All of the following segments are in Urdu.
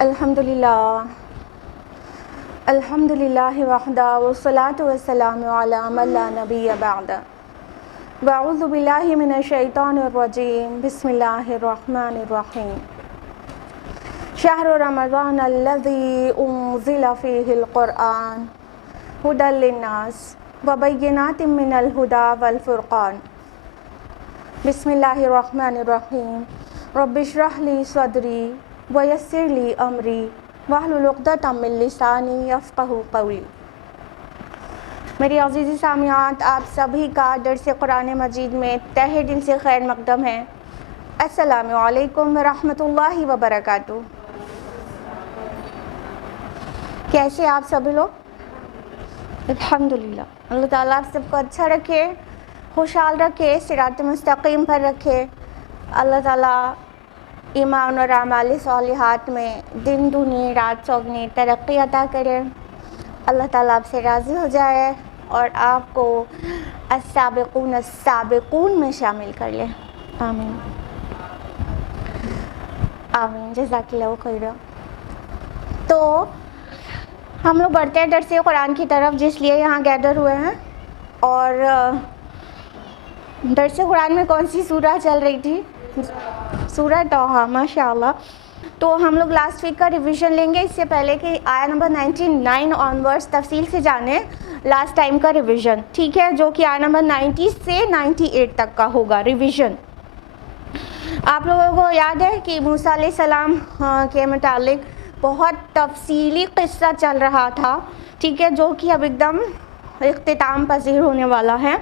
الحمدللہ وحدہ والصلاة والسلام علی من لا نبی بعد واعوذ باللہ من الشیطان الرجیم بسم اللہ الرحمن الرحیم شہر رمضان الذی انزل فیہ القرآن ھدی للناس وبینات من الھدی والفرقان بسم اللہ الرحمن الرحیم رب اشرح لی صدری ویسر لی امری واحلل عقدۃ من لسانی یفقہوا قولی۔ میری عزیزی سامعات، آپ سبھی کا درس قرآن مجید میں تہہ دل سے خیر مقدم ہے۔ السلام علیکم ورحمۃ اللہ وبرکاتہ۔ کیسے آپ سبھی لوگ؟ الحمدللہ۔ اللہ تعالیٰ آپ سب کو اچھا رکھے، خوشحال رکھے، صراط مستقیم پر رکھے۔ اللہ تعالیٰ ایمان اور اعمال صالحات میں دن دگنی رات چوگنی ترقی عطا کرے۔ اللہ تعالیٰ آپ سے راضی ہو جائے اور آپ کو السابقون السابقون میں شامل کر لے۔ آمین آمین، جزاک اللہ خیر۔ تو ہم لوگ بڑھتے ہیں درس قرآن کی طرف، جس لیے یہاں گیدر ہوئے ہیں۔ اور درس قرآن میں کون سی سورہ چل رہی تھی؟ سورہ طٰہٰ، ماشاء اللہ۔ تو ہم لوگ لاسٹ ویک کا ریویژن لیں گے، اس سے پہلے کہ آیا نمبر 99 آنورڈس تفصیل سے جانیں لاسٹ ٹائم کا ریویژن، ٹھیک ہے، جو کہ آیا نمبر 90 سے 98 تک کا ہوگا ریویژن۔ آپ لوگوں کو یاد ہے کہ موسیٰ علیہ السلام کے متعلق بہت تفصیلی قصہ چل رہا تھا، ٹھیک ہے، جو کہ اب ایک دم اختتام پذیر ہونے والا ہے۔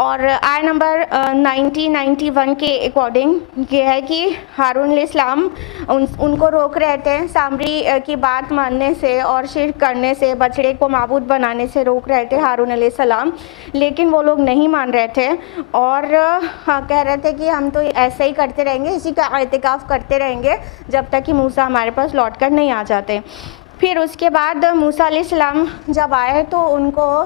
اور آیا نمبر 91 کے اکارڈنگ یہ ہے کہ ہارون علیہ السلام ان کو روک رہے تھے سامری کی بات ماننے سے اور شرک کرنے سے، بچڑے کو معبود بنانے سے روک رہے تھے ہارون علیہ السلام، لیکن وہ لوگ نہیں مان رہے تھے اور کہہ رہے تھے کہ ہم تو ایسے ہی کرتے رہیں گے، اسی کا اعتکاف کرتے رہیں گے جب تک کہ موسیٰ ہمارے پاس لوٹ کر نہیں آ جاتے۔ پھر اس کے بعد موسیٰ علیہ السلام جب آئے تو ان کو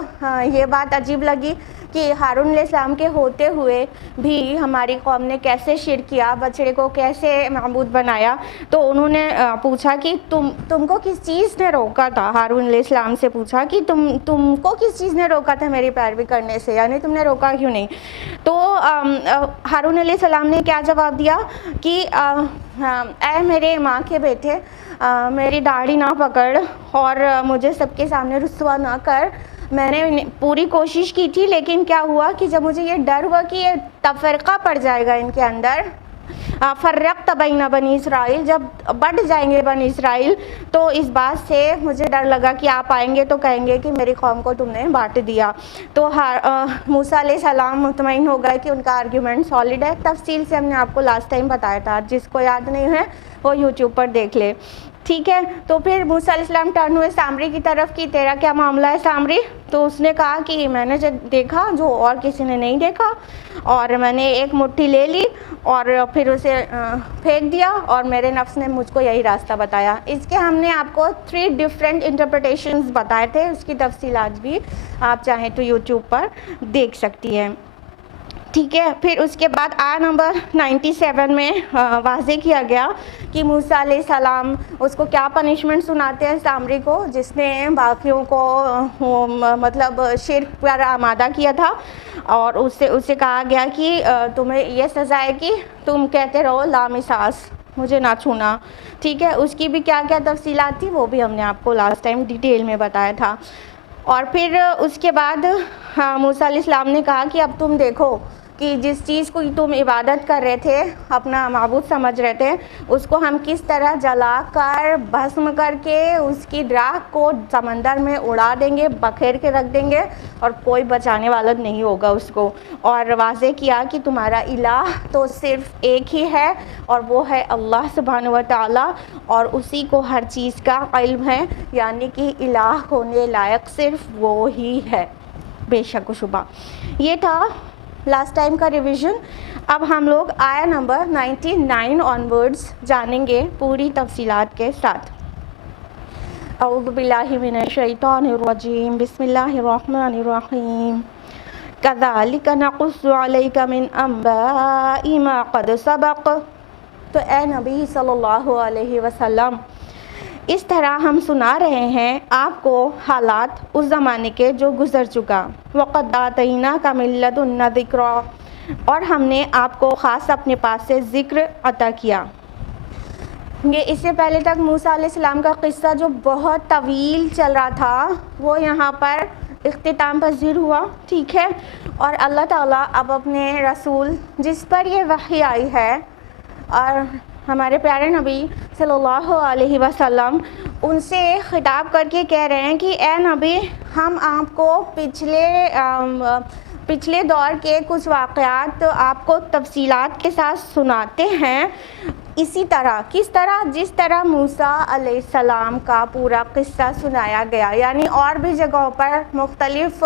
یہ بات عجیب لگی کہ ہارون علیہ السلام کے ہوتے ہوئے بھی ہماری قوم نے کیسے شرک کیا، بچڑے کو کیسے معبود بنایا۔ تو انہوں نے پوچھا کہ تم کو کس چیز نے روکا تھا، ہارون علیہ السلام سے پوچھا کہ تم کو کس چیز نے روکا تھا میری پیروی کرنے سے، یعنی تم نے روکا کیوں نہیں؟ تو ہارون علیہ السلام نے کیا جواب دیا کہ اے میرے ماں کے بیٹے، میری داڑھی نہ پکڑ اور مجھے سب کے سامنے رسوا نہ کر۔ میں نے پوری کوشش کی تھی، لیکن کیا ہوا کہ جب مجھے یہ ڈر ہوا کہ یہ تفرقہ پڑ جائے گا ان کے اندر، فرقت بین بنی اسرائیل، جب بٹ جائیں گے بنی اسرائیل، تو اس بات سے مجھے ڈر لگا کہ آپ آئیں گے تو کہیں گے کہ میری قوم کو تم نے بانٹ دیا۔ تو موسیٰ علیہ السلام مطمئن ہو گئے کہ ان کا آرگیومنٹ سالڈ ہے۔ تفصیل سے ہم نے آپ کو لاسٹ ٹائم بتایا تھا، جس کو یاد نہیں ہے وہ یوٹیوب پر دیکھ لے، ٹھیک ہے۔ تو پھر موسیٰ علیہ السلام ٹرن ہوئے سامری کی طرف کہ تیرا کیا معاملہ ہے سامری؟ تو اس نے کہا کہ میں نے دیکھا جو اور کسی نے نہیں دیکھا، اور میں نے ایک مٹھی لے لی اور پھر اسے پھینک دیا اور میرے نفس نے مجھ کو یہی راستہ بتایا۔ اس کے ہم نے آپ کو 3 ڈفرینٹ انٹرپریٹیشنز بتائے تھے، اس کی تفصیلات بھی آپ چاہیں تو یوٹیوب پر دیکھ سکتی ہیں، ٹھیک ہے۔ پھر اس کے بعد آیا نمبر 97 میں واضح کیا گیا کہ موسیٰ علیہ السلام اس کو کیا پنشمنٹ سناتے ہیں سامری کو، جس نے باقیوں کو مطلب شرک پر آمادہ کیا تھا، اور اسے کہا گیا کہ تمہیں یہ سزا ہے کہ تم کہتے رہو لامساس، مجھے نہ چھونا، ٹھیک ہے۔ اس کی بھی کیا کیا تفصیلات تھی وہ بھی ہم نے آپ کو لاسٹ ٹائم ڈیٹیل میں بتایا تھا۔ اور پھر اس کے بعد موسیٰ علیہ السلام نے کہا کہ اب تم دیکھو کہ جس چیز کو تم عبادت کر رہے تھے، اپنا معبود سمجھ رہے تھے، اس کو ہم کس طرح جلا کر بھسم کر کے اس کی راکھ کو سمندر میں اڑا دیں گے، بکھیر کے رکھ دیں گے، اور کوئی بچانے والا نہیں ہوگا اس کو۔ اور واضح کیا کہ تمہارا الہ تو صرف ایک ہی ہے، اور وہ ہے اللہ سبحانہ و تعالیٰ، اور اسی کو ہر چیز کا علم ہے، یعنی کہ الہ ہونے لائق صرف وہ ہی ہے، بے شک و شبہ۔ یہ تھا لاسٹ ٹائم کا ریویژن۔ اب ہم لوگ آیا نمبر 99 آنورڈز جانیں گے پوری تفصیلات کے ساتھ۔ اعوذ باللہ من الشیطان الرجیم، بسم اللہ الرحمن الرحیم۔ کذالک نقص علیک من انباء ما قد سبق۔ تو اے نبی صلی اللہ علیہ وسلم، اس طرح ہم سنا رہے ہیں آپ کو حالات اس زمانے کے جو گزر چکا. وَقَدْ آتَيْنَاكَ مِن لَّدُنَّا ذِكْرًا، اور ہم نے آپ کو خاص اپنے پاس سے ذکر عطا کیا. یہ اس سے پہلے تک موسیٰ علیہ السلام کا قصہ جو بہت طویل چل رہا تھا وہ یہاں پر اختتام پذیر ہوا. ٹھیک ہے، اور اللہ تعالیٰ اب اپنے رسول جس پر یہ وحی آئی ہے اور ہمارے پیارے نبی صلی اللہ علیہ وسلم ان سے خطاب کر کے کہہ رہے ہیں کہ اے نبی، ہم آپ کو پچھلے دور کے کچھ واقعات آپ کو تفصیلات کے ساتھ سناتے ہیں. اسی طرح کس طرح؟ جس طرح موسیٰ علیہ السلام کا پورا قصہ سنایا گیا، یعنی اور بھی جگہوں پر مختلف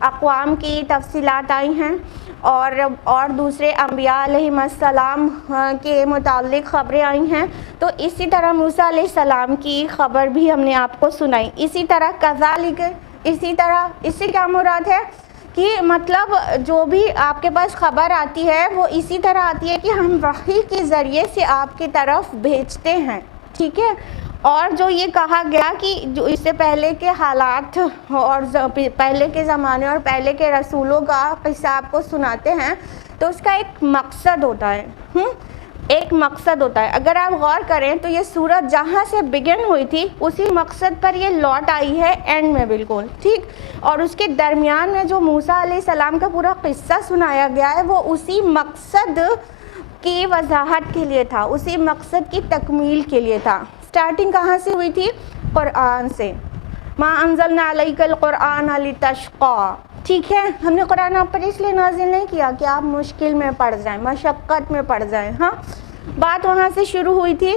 اقوام کی تفصیلات آئی ہیں اور دوسرے انبیاء علیہ السلام کے متعلق خبریں آئی ہیں. تو اسی طرح موسیٰ علیہ السلام کی خبر بھی ہم نے آپ کو سنائی. اسی طرح کذالک، اسی طرح اس سے کیا مراد ہے کہ مطلب جو بھی آپ کے پاس خبر آتی ہے وہ اسی طرح آتی ہے کہ ہم وحی کے ذریعے سے آپ کی طرف بھیجتے ہیں. ٹھیک ہے، اور جو یہ کہا گیا کہ جو اس سے پہلے کے حالات اور پہلے کے زمانے اور پہلے کے رسولوں کا قصہ آپ کو سناتے ہیں، تو اس کا ایک مقصد ہوتا ہے. ایک مقصد ہوتا ہے. اگر آپ غور کریں تو یہ سورت جہاں سے بگن ہوئی تھی اسی مقصد پر یہ لوٹ آئی ہے اینڈ میں بالکل. ٹھیک، اور اس کے درمیان میں جو موسیٰ علیہ السلام کا پورا قصہ سنایا گیا ہے وہ اسی مقصد کی وضاحت کے لیے تھا، اسی مقصد کی تکمیل کے لیے تھا. سٹارٹنگ کہاں سے ہوئی تھی؟ قرآن سے. ما انزلنا علیک القرآن لتشقی. ٹھیک ہے، ہم نے قرآن آپ پر اس لیے نازل نہیں کیا کہ آپ مشکل میں پڑ جائیں، مشقت میں پڑ جائیں. ہاں، بات وہاں سے شروع ہوئی تھی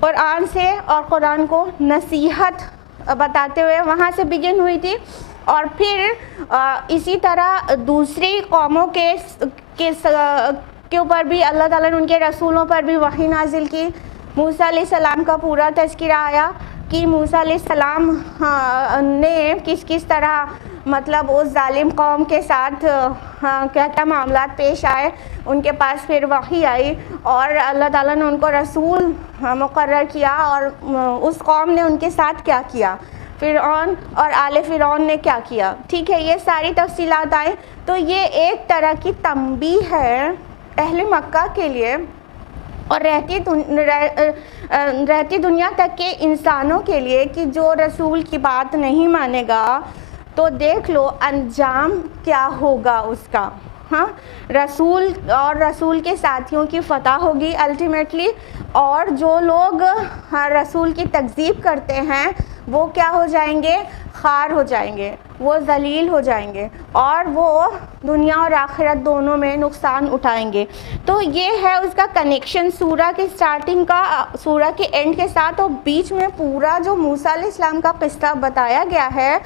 قرآن سے، اور قرآن کو نصیحت بتاتے ہوئے وہاں سے بگن ہوئی تھی. اور پھر اسی طرح دوسری قوموں کے اوپر بھی اللہ تعالیٰ نے ان کے رسولوں پر بھی وحی نازل کی. موسیٰ علیہ السلام کا پورا تذکرہ آیا کہ موسیٰ علیہ السلام نے کس طرح مطلب اس ظالم قوم کے ساتھ کیا معاملات پیش آئے. ان کے پاس پھر وحی آئی اور اللہ تعالیٰ نے ان کو رسول مقرر کیا، اور اس قوم نے ان کے ساتھ کیا کیا، فرعون اور آل فرعون نے کیا کیا. ٹھیک ہے، یہ ساری تفصیلات آئیں. تو یہ ایک طرح کی تنبیہ ہے اہل مکہ کے لیے اور رہتی دنیا تک کے انسانوں کے لیے کہ جو رسول کی بات نہیں مانے گا تو دیکھ لو انجام کیا ہوگا اس کا. ہاں، رسول اور رسول کے ساتھیوں کی فتح ہوگی الٹیمیٹلی، اور جو لوگ رسول کی تکذیب کرتے ہیں وہ کیا ہو جائیں گے؟ خوار ہو جائیں گے، وہ ذلیل ہو جائیں گے، اور وہ دنیا اور آخرت دونوں میں نقصان اٹھائیں گے. تو یہ ہے اس کا کنیکشن سورہ کی سٹارٹنگ کا سورہ کے اینڈ کے ساتھ، اور بیچ میں پورا جو موسیٰ علیہ السلام کا قصہ بتایا گیا ہے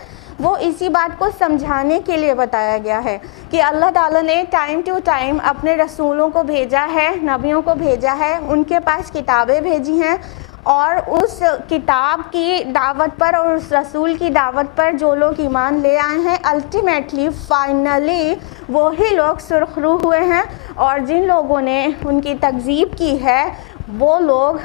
وہ اسی بات کو سمجھانے کے لیے بتایا گیا ہے کہ اللہ تعالیٰ نے ٹائم ٹو ٹائم اپنے رسولوں کو بھیجا ہے، نبیوں کو بھیجا ہے، ان کے پاس کتابیں بھیجی ہیں، اور اس کتاب کی دعوت پر اور اس رسول کی دعوت پر جو لوگ ایمان لے آئے ہیں الٹیمیٹلی فائنلی وہی لوگ سرخرو ہوئے ہیں، اور جن لوگوں نے ان کی تکذیب کی ہے وہ لوگ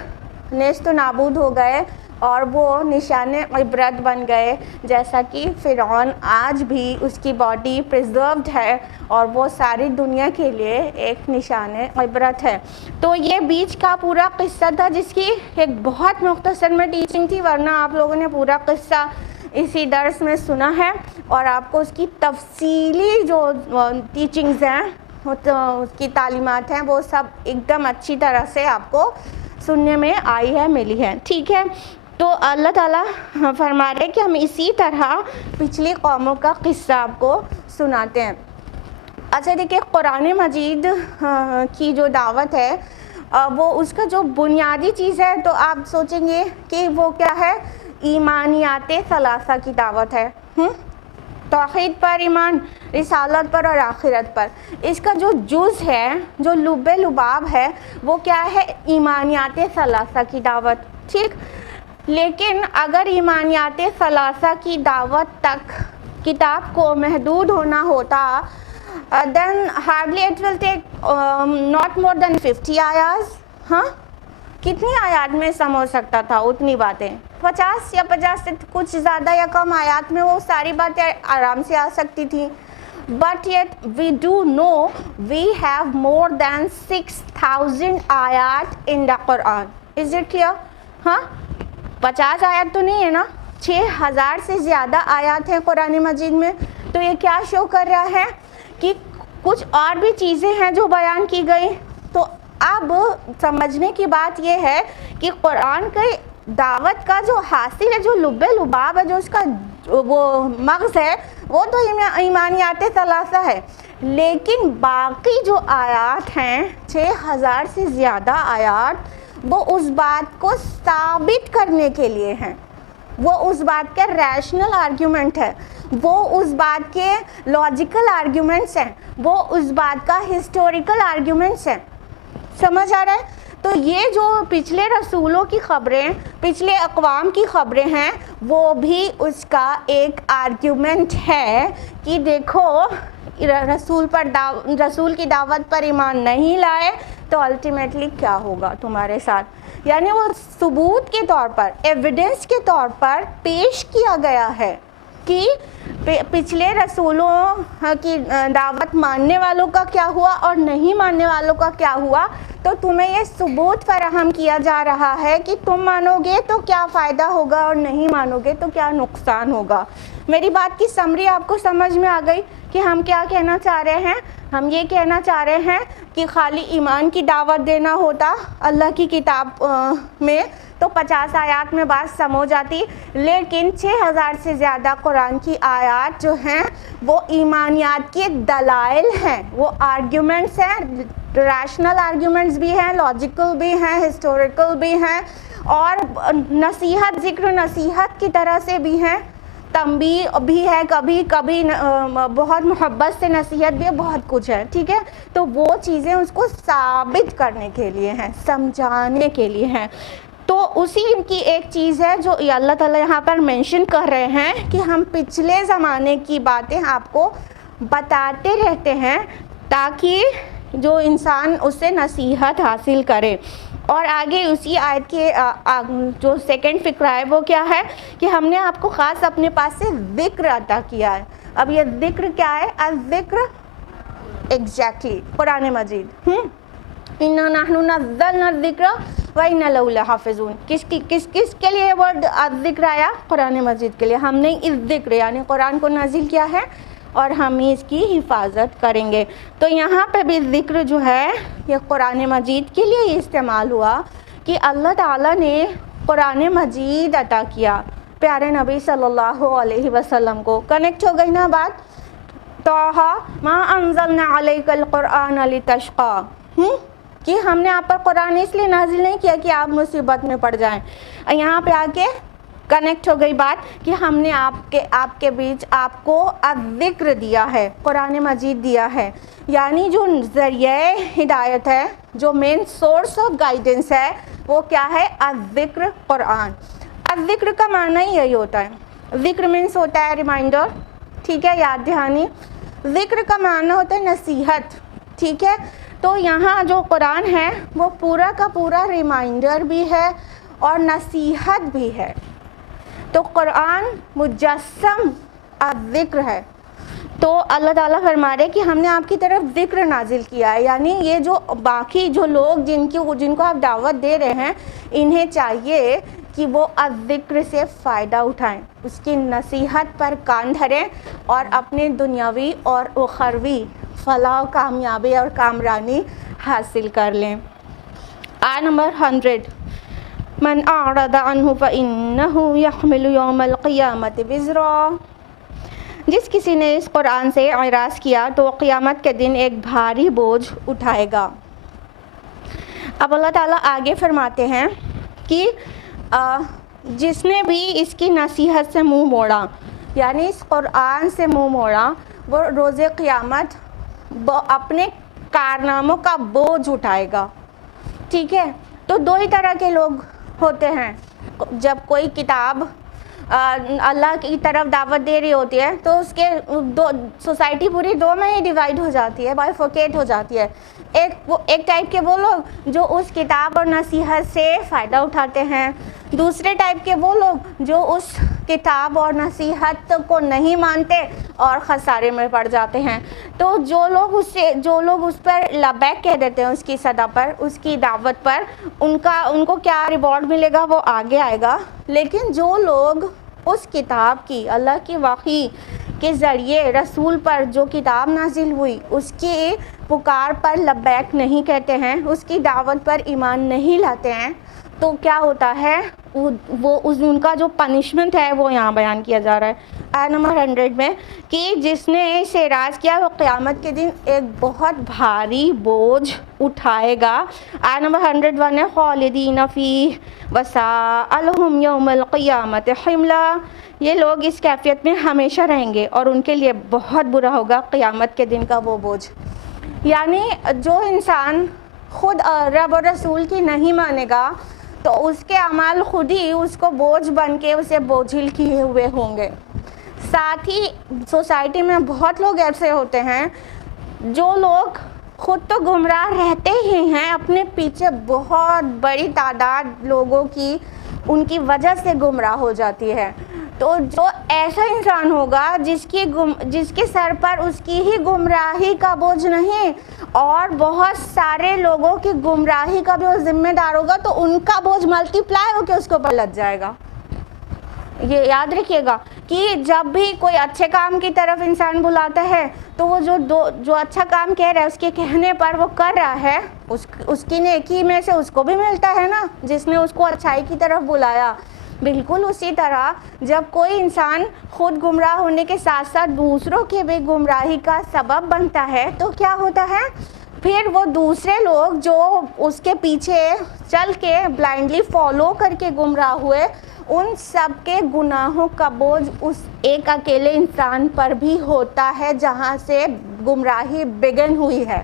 نیست و نابود ہو گئے اور وہ نشان عبرت بن گئے. جیسا کہ فرعون آج بھی اس کی باڈی پریزروڈ ہے اور وہ ساری دنیا کے لیے ایک نشان عبرت ہے. تو یہ بیچ کا پورا قصہ تھا جس کی ایک بہت مختصر میں ٹیچنگ تھی، ورنہ آپ لوگوں نے پورا قصہ اسی درس میں سنا ہے اور آپ کو اس کی تفصیلی جو ٹیچنگز ہیں اس کی تعلیمات ہیں وہ سب ایک دم اچھی طرح سے آپ کو سننے میں آئی ہے، ملی ہے. ٹھیک ہے، تو اللہ تعالیٰ فرما رہے کہ ہم اسی طرح پچھلی قوموں کا قصہ آپ کو سناتے ہیں. اچھا دیکھیں، قرآن مجید کی جو دعوت ہے وہ اس کا جو بنیادی چیز ہے تو آپ سوچیں گے کہ وہ کیا ہے؟ ایمانیات ثلاثہ کی دعوت ہے. توحید پر ایمان، رسالت پر اور آخرت پر. اس کا جو جز ہے، جو لب لباب ہے، وہ کیا ہے؟ ایمانیات ثلاثہ کی دعوت. ٹھیک، لیکن اگر ایمانیات ثلاثہ کی دعوت تک کتاب کو محدود ہونا ہوتا then hardly it will take not more than 50 ayahs. ہاں، کتنی آیات میں سم ہو سکتا تھا اتنی باتیں؟ 50 یا 50 سے کچھ زیادہ یا کم آیات میں وہ ساری باتیں آرام سے آ سکتی تھیں. But yet we do know we have more than 6,000 آیات in the Quran. Is it clear? ہاں 50 آیات تو نہیں ہے نا, 6,000 سے زیادہ آیات ہیں قرآن مجید میں. تو یہ کیا شو کر رہا ہے کہ کچھ اور بھی چیزیں ہیں جو بیان کی گئی. تو اب سمجھنے کی بات یہ ہے کہ قرآن کے دعوت کا جو حاصل ہے, جو لب لباب ہے, جو اس کا وہ مغز ہے, وہ تو ایمانیات ثلاثہ ہے. لیکن باقی جو آیات ہیں 6,000 سے زیادہ آیات, وہ اس بات کو ثابت کرنے کے لیے ہیں, وہ اس بات کے ریشنل آرگیومنٹ ہے, وہ اس بات کے لاجیکل آرگیومنٹس ہیں, وہ اس بات کا ہسٹوریکل آرگیومنٹس ہیں. سمجھ آ رہا ہے؟ تو یہ جو پچھلے رسولوں کی خبریں, پچھلے اقوام کی خبریں ہیں, وہ بھی اس کا ایک آرگیومنٹ ہے کہ دیکھو رسول کی دعوت پر ایمان نہیں لائے تو الٹیمیٹلی کیا ہوگا تمہارے ساتھ. یعنی وہ ثبوت کے طور پر, ایویڈنس کے طور پر پیش کیا گیا ہے کہ پچھلے رسولوں کی دعوت ماننے والوں کا کیا ہوا اور نہیں ماننے والوں کا کیا ہوا. تو تمہیں یہ ثبوت فراہم کیا جا رہا ہے کہ تم مانو گے تو کیا فائدہ ہوگا اور نہیں مانو گے تو کیا نقصان ہوگا. میری بات کی سمری آپ کو سمجھ میں آ گئی کہ ہم کیا کہنا چاہ رہے ہیں؟ ہم یہ کہنا چاہ رہے ہیں کہ خالی ایمان کی دعوت دینا ہوتا اللہ کی کتاب میں تو 50 آیات میں بات سم ہو جاتی, لیکن 6,000 سے زیادہ قرآن کی آیات جو ہیں وہ ایمانیات کے دلائل ہیں, وہ آرگیومنٹس ہیں, ریشنل آرگیومنٹس بھی ہیں, لاجیکل بھی ہیں, ہسٹوریکل بھی ہیں, اور نصیحت, ذکر نصیحت کی طرح سے بھی ہیں, تنبیہ بھی ہے, کبھی کبھی بہت محبت سے نصیحت بھی ہے, بہت کچھ ہے. ٹھیک ہے, تو وہ چیزیں اس کو ثابت کرنے کے لیے ہیں, سمجھانے کے لیے ہیں. تو اسی کی ایک چیز ہے جو اللہ تعالیٰ یہاں پر مینشن کر رہے ہیں کہ ہم پچھلے زمانے کی باتیں آپ کو بتاتے رہتے ہیں تاکہ جو انسان اس سے نصیحت حاصل کرے. اور آگے اسی آیت کے جو سیکنڈ فقرہ ہے وہ کیا ہے کہ ہم نے آپ کو خاص اپنے پاس سے ذکر عطا کیا ہے. اب یہ ذکر کیا ہے؟ الذکر ایگزیکٹلی قرآن مجید. اِنَّا نَحْنُ نَزَّلْنَا الذِّكْرَ وَإِنَّا لَهُ لَحَافِظُونَ. کس کے لیے ورڈ الذکر آیا؟ قرآن مجید کے لیے. ہم نے اس ذکر یعنی قرآن کو نازل کیا ہے اور ہم ہی اس کی حفاظت کریں گے. تو یہاں پہ بھی ذکر جو ہے یہ قرآن مجید کے لیے ہی استعمال ہوا کہ اللہ تعالیٰ نے قرآن مجید عطا کیا پیارے نبی صلی اللہ علیہ وسلم کو. کنیکٹ ہو گئی نا بات؟ طٰہٰ مَا أَنزَلْنَا عَلَيْكَ الْقُرْآنَ لِتَشْقَىٰ, کہ ہم نے آپ پر قرآن اس لیے نازل نہیں کیا کہ آپ مصیبت میں پڑ جائیں. یہاں پہ آ کے کنیکٹ ہو گئی بات کہ ہم نے آپ کے بیچ آپ کو الذکر دیا ہے, قرآن مجید دیا ہے. یعنی جو ذریعہ ہدایت ہے, جو مین سورس آف گائیڈنس ہے وہ کیا ہے؟ الذکر قرآن. الذکر کا معنی یہی ہوتا ہے. ذکر مینس ہوتا ہے ریمائنڈر, ٹھیک ہے, یاد دہانی. ذکر کا معنی ہوتا ہے نصیحت, ٹھیک ہے. تو یہاں جو قرآن ہے وہ پورا کا پورا ریمائنڈر بھی ہے اور نصیحت بھی ہے. تو قرآن مجسم الذکر ہے. تو اللہ تعالیٰ فرما رہے کہ ہم نے آپ کی طرف ذکر نازل کیا ہے. یعنی یہ جو باقی جو لوگ جن کو آپ دعوت دے رہے ہیں انہیں چاہیے کہ وہ الذکر سے فائدہ اٹھائیں, اس کی نصیحت پر کان دھریں اور اپنے دنیاوی اور اخروی فلاح و کامیابی اور کامرانی حاصل کر لیں. آیت نمبر 100. من اعرض عنہ فإنہ یحمل یوم القیامت وزرا. جس کسی نے اس قرآن سے اعراض کیا تو قیامت کے دن ایک بھاری بوجھ اٹھائے گا. اب اللہ تعالیٰ آگے فرماتے ہیں کہ جس نے بھی اس کی نصیحت سے منہ موڑا, یعنی اس قرآن سے منہ موڑا, وہ روز قیامت اپنے کارناموں کا بوجھ اٹھائے گا. ٹھیک ہے. تو دو ہی طرح کے لوگ ہوتے ہیں. جب کوئی کتاب اللہ کی طرف دعوت دے رہی ہوتی ہے تو اس کے سوسائٹی پوری دو میں ہی ڈیوائیڈ ہو جاتی ہے, بائیفورکیٹ ہو جاتی ہے. ایک ٹائپ کے وہ لوگ جو اس کتاب اور نصیحت سے فائدہ اٹھاتے ہیں، دوسرے ٹائپ کے وہ لوگ جو اس کتاب اور نصیحت کو نہیں مانتے اور خسارے میں پڑ جاتے ہیں۔ تو جو لوگ اس پر لبیک کہہ دیتے ہیں، اس کی صدا پر، اس کی دعوت پر، ان کو کیا ریوارڈ ملے گا وہ آگے آئے گا۔ لیکن جو لوگ اس کتاب کی، اللہ کی وحی کے ذریعے رسول پر جو کتاب نازل ہوئی اس کی پکار پر لبیک نہیں کہتے ہیں، اس کی دعوت پر ایمان نہیں لاتے ہیں، تو کیا ہوتا ہے، ان کا جو پنشمنٹ ہے وہ یہاں بیان کیا جا رہا ہے آیت نمبر 100 میں، کہ جس نے اسے اعراض کیا وہ قیامت کے دن ایک بہت بھاری بوجھ اٹھائے گا۔ آیت نمبر 101 ہے، خالدین فیہ وساء لہم یوم القیامت حملا، یہ لوگ اس کیفیت میں ہمیشہ رہیں گے اور ان کے لیے بہت برا ہوگا قیامت کے دن کا وہ بوجھ۔ یعنی جو انسان خود رب اور رسول کی نہیں مانے گا تو اس کے اعمال خود ہی اس کو بوجھ بن کے اسے بوجھل کیے ہوئے ہوں گے۔ ساتھ ہی سوسائٹی میں بہت لوگ ایسے ہوتے ہیں جو لوگ خود تو گمراہ رہتے ہی ہیں، اپنے پیچھے بہت بڑی تعداد لوگوں کی ان کی وجہ سے گمراہ ہو جاتی ہے۔ تو جو ایسا انسان ہوگا جس کے سر پر اس کی ہی گمراہی کا بوجھ نہیں اور بہت سارے لوگوں کی گمراہی کا بھی وہ ذمہ دار ہوگا، تو ان کا بوجھ ملٹی پلائی ہو کے اس کے اوپر لگ جائے گا۔ یہ یاد رکھیے گا کہ جب بھی کوئی اچھے کام کی طرف انسان بلاتا ہے تو وہ جو اچھا کام کہہ رہا ہے اس کے کہنے پر وہ کر رہا ہے، اس کی نیکی میں سے اس کو بھی ملتا ہے نا، جس نے اس کو اچھائی کی طرف بلایا۔ بالکل اسی طرح جب کوئی انسان خود گمراہ ہونے کے ساتھ ساتھ دوسروں کے بھی گمراہی کا سبب بنتا ہے تو کیا ہوتا ہے، پھر وہ دوسرے لوگ جو اس کے پیچھے چل کے بلائنڈلی فالو کر کے گمراہ ہوئے، ان سب کے گناہوں کا بوجھ اس ایک اکیلے انسان پر بھی ہوتا ہے جہاں سے گمراہی بگن ہوئی ہے۔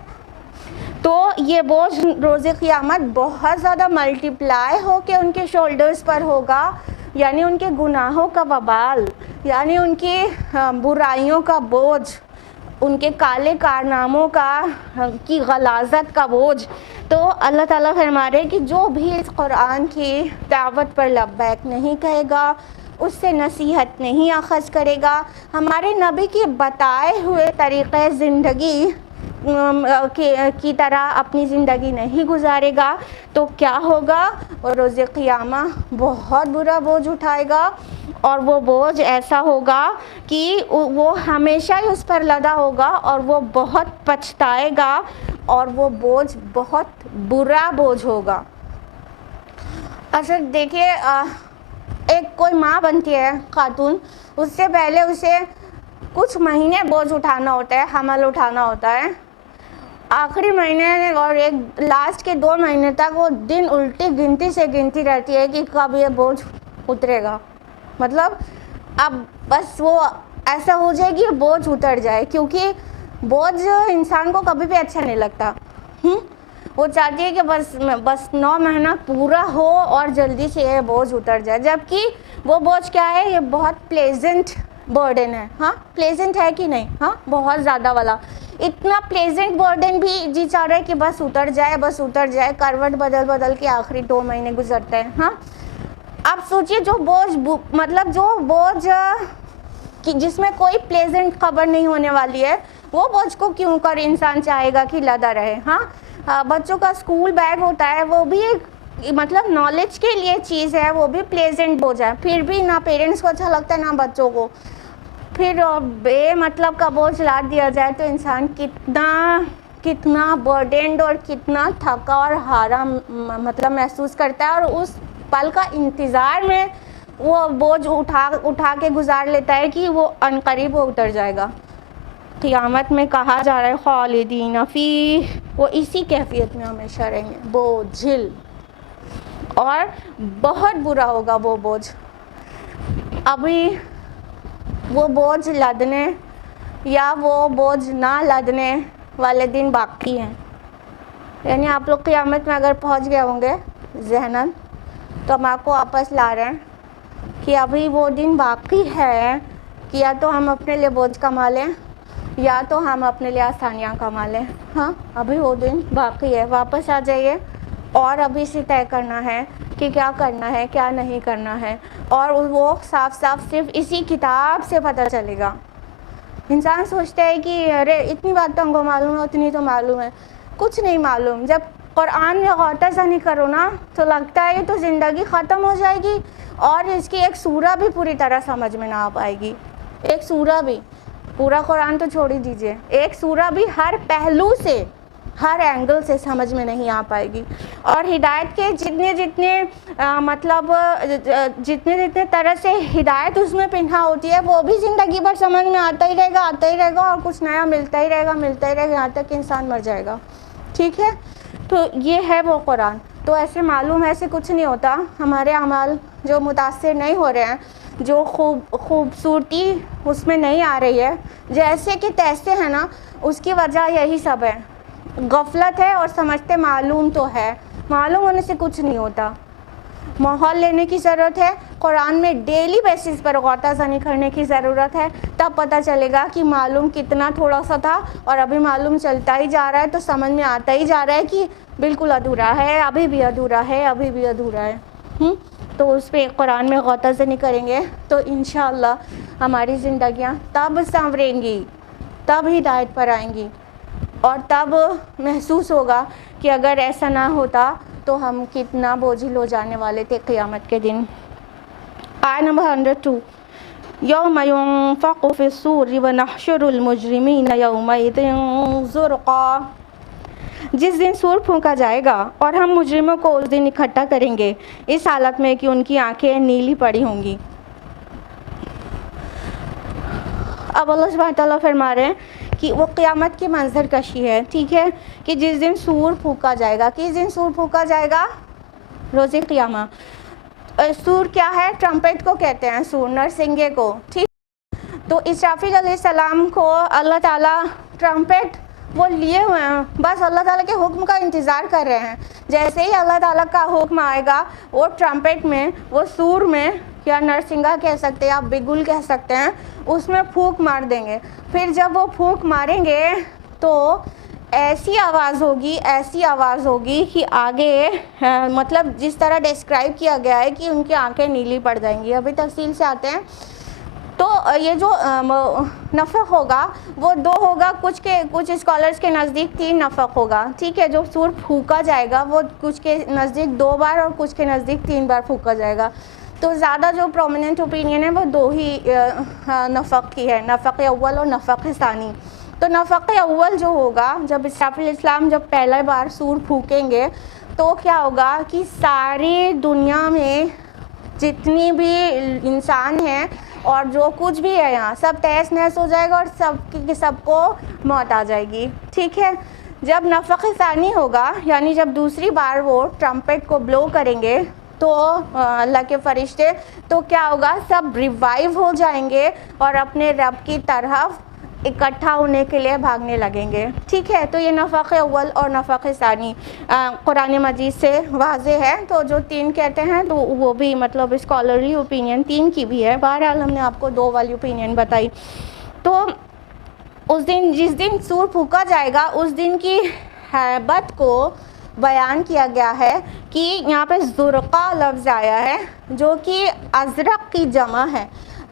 تو یہ بوجھ روز قیامت بہت زیادہ ملٹی پلائی ہو کے ان کے شولڈرز پر ہوگا، یعنی ان کے گناہوں کا وبال، یعنی ان کی برائیوں کا بوجھ، ان کے کالے کارناموں کی غلاظت کا بوجھ۔ تو اللہ تعالیٰ فرما رہے کہ جو بھی اس قرآن کی دعوت پر لبیک نہیں کہے گا، اس سے نصیحت نہیں اخذ کرے گا، ہمارے نبی کی بتائے ہوئے طریقے زندگی کی طرح اپنی زندگی نہیں گزارے گا، تو کیا ہوگا، اور روز قیامہ بہت برا بوجھ اٹھائے گا، اور وہ بوجھ ایسا ہوگا کہ وہ ہمیشہ ہی اس پر لدا ہوگا اور وہ بہت پچھتائے گا، اور وہ بوجھ بہت برا بوجھ ہوگا۔ اچھا دیکھیے، ایک کوئی ماں بنتی ہے خاتون، اس سے پہلے اسے کچھ مہینے بوجھ اٹھانا ہوتا ہے، حمل اٹھانا ہوتا ہے، آخری مہینے اور ایک لاسٹ کے 2 مہینے تک وہ دن الٹی گنتی سے گنتی رہتی ہے کہ کب یہ بوجھ اترے گا، مطلب اب بس وہ ایسا ہو جائے کہ بوجھ اتر جائے، کیونکہ بوجھ انسان کو کبھی بھی اچھا نہیں لگتا، وہ چاہتی ہے کہ بس 9 مہینہ پورا ہو اور جلدی سے یہ بوجھ اتر جائے، جبکہ وہ بوجھ کیا ہے، یہ بہت پلیزنٹ برڈن ہے۔ ہاں پلیزنٹ ہے کہ نہیں؟ ہاں بہت زیادہ والا، اتنا پلیزنٹ برڈن بھی جی چاہ رہا ہے کہ بس اتر جائے، کروٹ بدل کے آخری 2 مہینے گزرتے ہیں۔ ہاں اب سوچئے جو بوجھ جس میں کوئی پلیزنٹ خبر نہیں ہونے والی ہے، وہ بوجھ کو کیوں کر انسان چاہے گا کہ لدا رہے۔ ہاں بچوں کا اسکول بیگ ہوتا ہے، وہ بھی ایک نالج کے لیے چیز ہے، وہ بھی پلیزنٹ بوجھ ہے، پھر بھی نہ پیرنٹس کو اچھا لگتا ہے نہ بچوں کو، پھر بے مطلب کا بوجھ لاد دیا جائے تو انسان کتنا برڈنڈ اور کتنا تھکا اور ہارا محسوس کرتا ہے، اور اس پل کا انتظار میں وہ بوجھ اٹھا کے گزار لیتا ہے کہ وہ عنقریب وہ اتر جائے گا۔ قیامت میں کہا جا رہا ہے خالدین فیہ، وہ اسی کیفیت میں ہمیشہ رہیں گے، بوجھل، اور بہت برا ہوگا وہ بوجھ۔ ابھی وہ بوجھ لدنے یا وہ بوجھ نہ لدنے والے دن باقی ہیں، یعنی آپ لوگ قیامت میں اگر پہنچ گئے ہوں گے ذہناً تو ہم آپ کو واپس لا رہے ہیں کہ ابھی وہ دن باقی ہے کہ یا تو ہم اپنے لیے بوجھ کما لیں یا تو ہم اپنے لیے آسانیاں کما لیں. ہاں ابھی وہ دن باقی ہے, واپس آ جائیے اور ابھی سے طے کرنا ہے کہ کیا کرنا ہے کیا نہیں کرنا ہے, اور وہ صاف صاف صرف اسی کتاب سے پتہ چلے گا. انسان سوچتا ہے کہ ارے اتنی بات تو ہم کو معلوم ہے, اتنی تو معلوم ہے. کچھ نہیں معلوم. جب قرآن میں غوطہ زنی کرو نا تو لگتا ہے تو زندگی ختم ہو جائے گی اور اس کی ایک سورہ بھی پوری طرح سمجھ میں نہ آ پائے گی. ایک سورہ بھی, پورا قرآن تو چھوڑ ہی دیجیے, ایک سورہ بھی ہر پہلو سے ہر اینگل سے سمجھ میں نہیں آ پائے گی. اور ہدایت کے جتنے مطلب جتنے طرح سے ہدایت اس میں پنہا ہوتی ہے وہ بھی زندگی بھر سمجھ میں آتا ہی رہے گا اور کچھ نیا ملتا ہی رہے گا یہاں تک کہ انسان مر جائے گا. ٹھیک ہے, تو یہ ہے وہ قرآن. تو ایسے معلوم ایسے کچھ نہیں ہوتا. ہمارے اعمال جو متاثر نہیں ہو رہے ہیں, جو خوبصورتی اس میں نہیں آ رہی ہے, جیسے کہ تیسے ہے نا, اس کی وجہ یہی سب ہے. غفلت ہے اور سمجھتے معلوم تو ہے, معلوم ہونے سے کچھ نہیں ہوتا. ماحول لینے کی ضرورت ہے. قرآن میں ڈیلی بیسس پر غوطہ زنی کرنے کی ضرورت ہے, تب پتہ چلے گا کہ معلوم کتنا تھوڑا سا تھا اور ابھی معلوم چلتا ہی جا رہا ہے, تو سمجھ میں آتا ہی جا رہا ہے کہ بالکل ادھورا ہے, ابھی بھی ادھورا ہے. تو اس پہ قرآن میں غوطہ زنی کریں گے تو انشاءاللہ ہماری زندگیاں تب سنوریں گی, تب ہدایت پر آئیں گی, اور تب محسوس ہوگا کہ اگر ایسا نہ ہوتا تو ہم کتنا بوجھل ہو جانے والے تھے قیامت کے دن. آیت نمبر 102. یوم ینفخ فی الصور ونحشر المجرمین یومئذ زرقا. جس دن سور پھونکا جائے گا اور ہم مجرموں کو اس دن اکٹھا کریں گے اس حالت میں کہ ان کی آنکھیں نیلی پڑی ہوں گی. اب اللہ سبحانہ تعالیٰ فرما رہے ہیں کہ وہ قیامت کی منظر کشی ہے. ٹھیک ہے, کہ جس دن سور پھونکا جائے گا. کس دن سور پھونکا جائے گا؟ روز قیامہ. سور کیا ہے؟ ٹرمپٹ کو کہتے ہیں, سور نرسنگے کو. ٹھیک, تو اسرافیل علیہ السلام کو اللہ تعالیٰ ٹرمپٹ وہ لیے ہوئے ہیں, بس اللہ تعالیٰ کے حکم کا انتظار کر رہے ہیں. جیسے ہی اللہ تعالیٰ کا حکم آئے گا وہ ٹرمپٹ میں, وہ سور میں, یا نرسنگا کہہ سکتے ہیں, آپ بگل کہہ سکتے ہیں, اس میں پھونک مار دیں گے. پھر جب وہ پھونک ماریں گے تو ایسی آواز ہوگی کہ آگے مطلب جس طرح ڈسکرائب کیا گیا ہے کہ ان کی آنکھیں نیلی پڑ جائیں گی. ابھی تفصیل سے آتے ہیں. تو یہ جو نفخ ہوگا وہ 2 ہوگا, کچھ اسکالرز کے نزدیک 3 نفخ ہوگا. ٹھیک ہے, جو سور پھونکا جائے گا وہ کچھ کے نزدیک 2 بار اور کچھ کے نزدیک 3 بار پھونکا جائے گا. تو زیادہ جو پرومیننٹ اوپینین ہے وہ 2 ہی نفخ کی ہے, نفخ اول اور نفخ ثانی. تو نفخ اول جو ہوگا, جب اسرافیل علیہ السلام جب پہلا بار سور پھونکیں گے تو کیا ہوگا کہ ساری دنیا میں جتنی بھی انسان ہیں اور جو کچھ بھی ہے یہاں سب تہس نہس ہو جائے گا اور سب کو موت آ جائے گی. ٹھیک ہے, جب نفخ ثانی ہوگا یعنی جب دوسری بار وہ ٹرمپٹ کو بلو کریں گے تو اللہ کے فرشتے, تو کیا ہوگا, سب ریوائیو ہو جائیں گے اور اپنے رب کی طرف اکٹھا ہونے کے لیے بھاگنے لگیں گے. ٹھیک ہے, تو یہ نفخ اول اور نفخ ثانی قرآن مجید سے واضح ہے. تو جو 3 کہتے ہیں تو وہ بھی مطلب اسکالرلی اوپینین 3 کی بھی ہے. بہرحال ہم نے آپ کو 2 والی اوپینین بتائی. تو اس دن, جس دن سور پھونکا جائے گا, اس دن کی ہیبت کو بیان کیا گیا ہے کہ یہاں پہ زرقا لفظ آیا ہے جو کہ ازرق کی جمع ہے.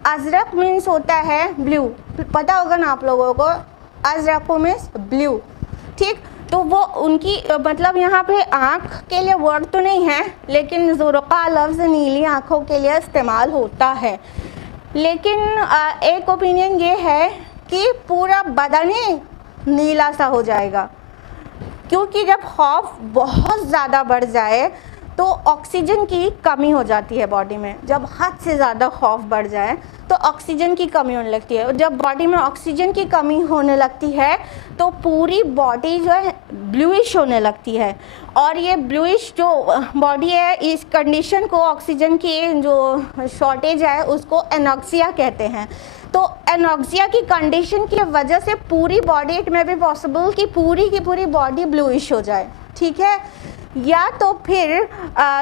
ازرق مینس ہوتا ہے بلیو, پتہ ہوگا نا آپ لوگوں کو, ازرق مینس بلیو. ٹھیک, تو وہ ان کی مطلب یہاں پہ آنکھ کے لیے ورڈ تو نہیں ہے, لیکن زرقا لفظ نیلی آنکھوں کے لیے استعمال ہوتا ہے. لیکن ایک اوپینین یہ ہے کہ پورا بدن ہی نیلا سا ہو جائے گا, کیونکہ جب خوف بہت زیادہ بڑھ جائے تو آکسیجن کی کمی ہو جاتی ہے باڈی میں. جب حد سے زیادہ خوف بڑھ جائے تو آکسیجن کی کمی ہونے لگتی ہے. جب باڈی میں آکسیجن کی کمی ہونے لگتی ہے تو پوری باڈی جو ہے بلوئش ہونے لگتی ہے, اور یہ بلوئش جو باڈی ہے اس کنڈیشن کو, آکسیجن کی جو شارٹیج ہے اس کو اناکسیا کہتے ہیں. تو اناکسیا کی کنڈیشن کی وجہ سے پوری باڈی, اٹ میں بھی پاسبل کہ پوری کی پوری باڈی بلوئش ہو جائے. ٹھیک ہے, یا تو پھر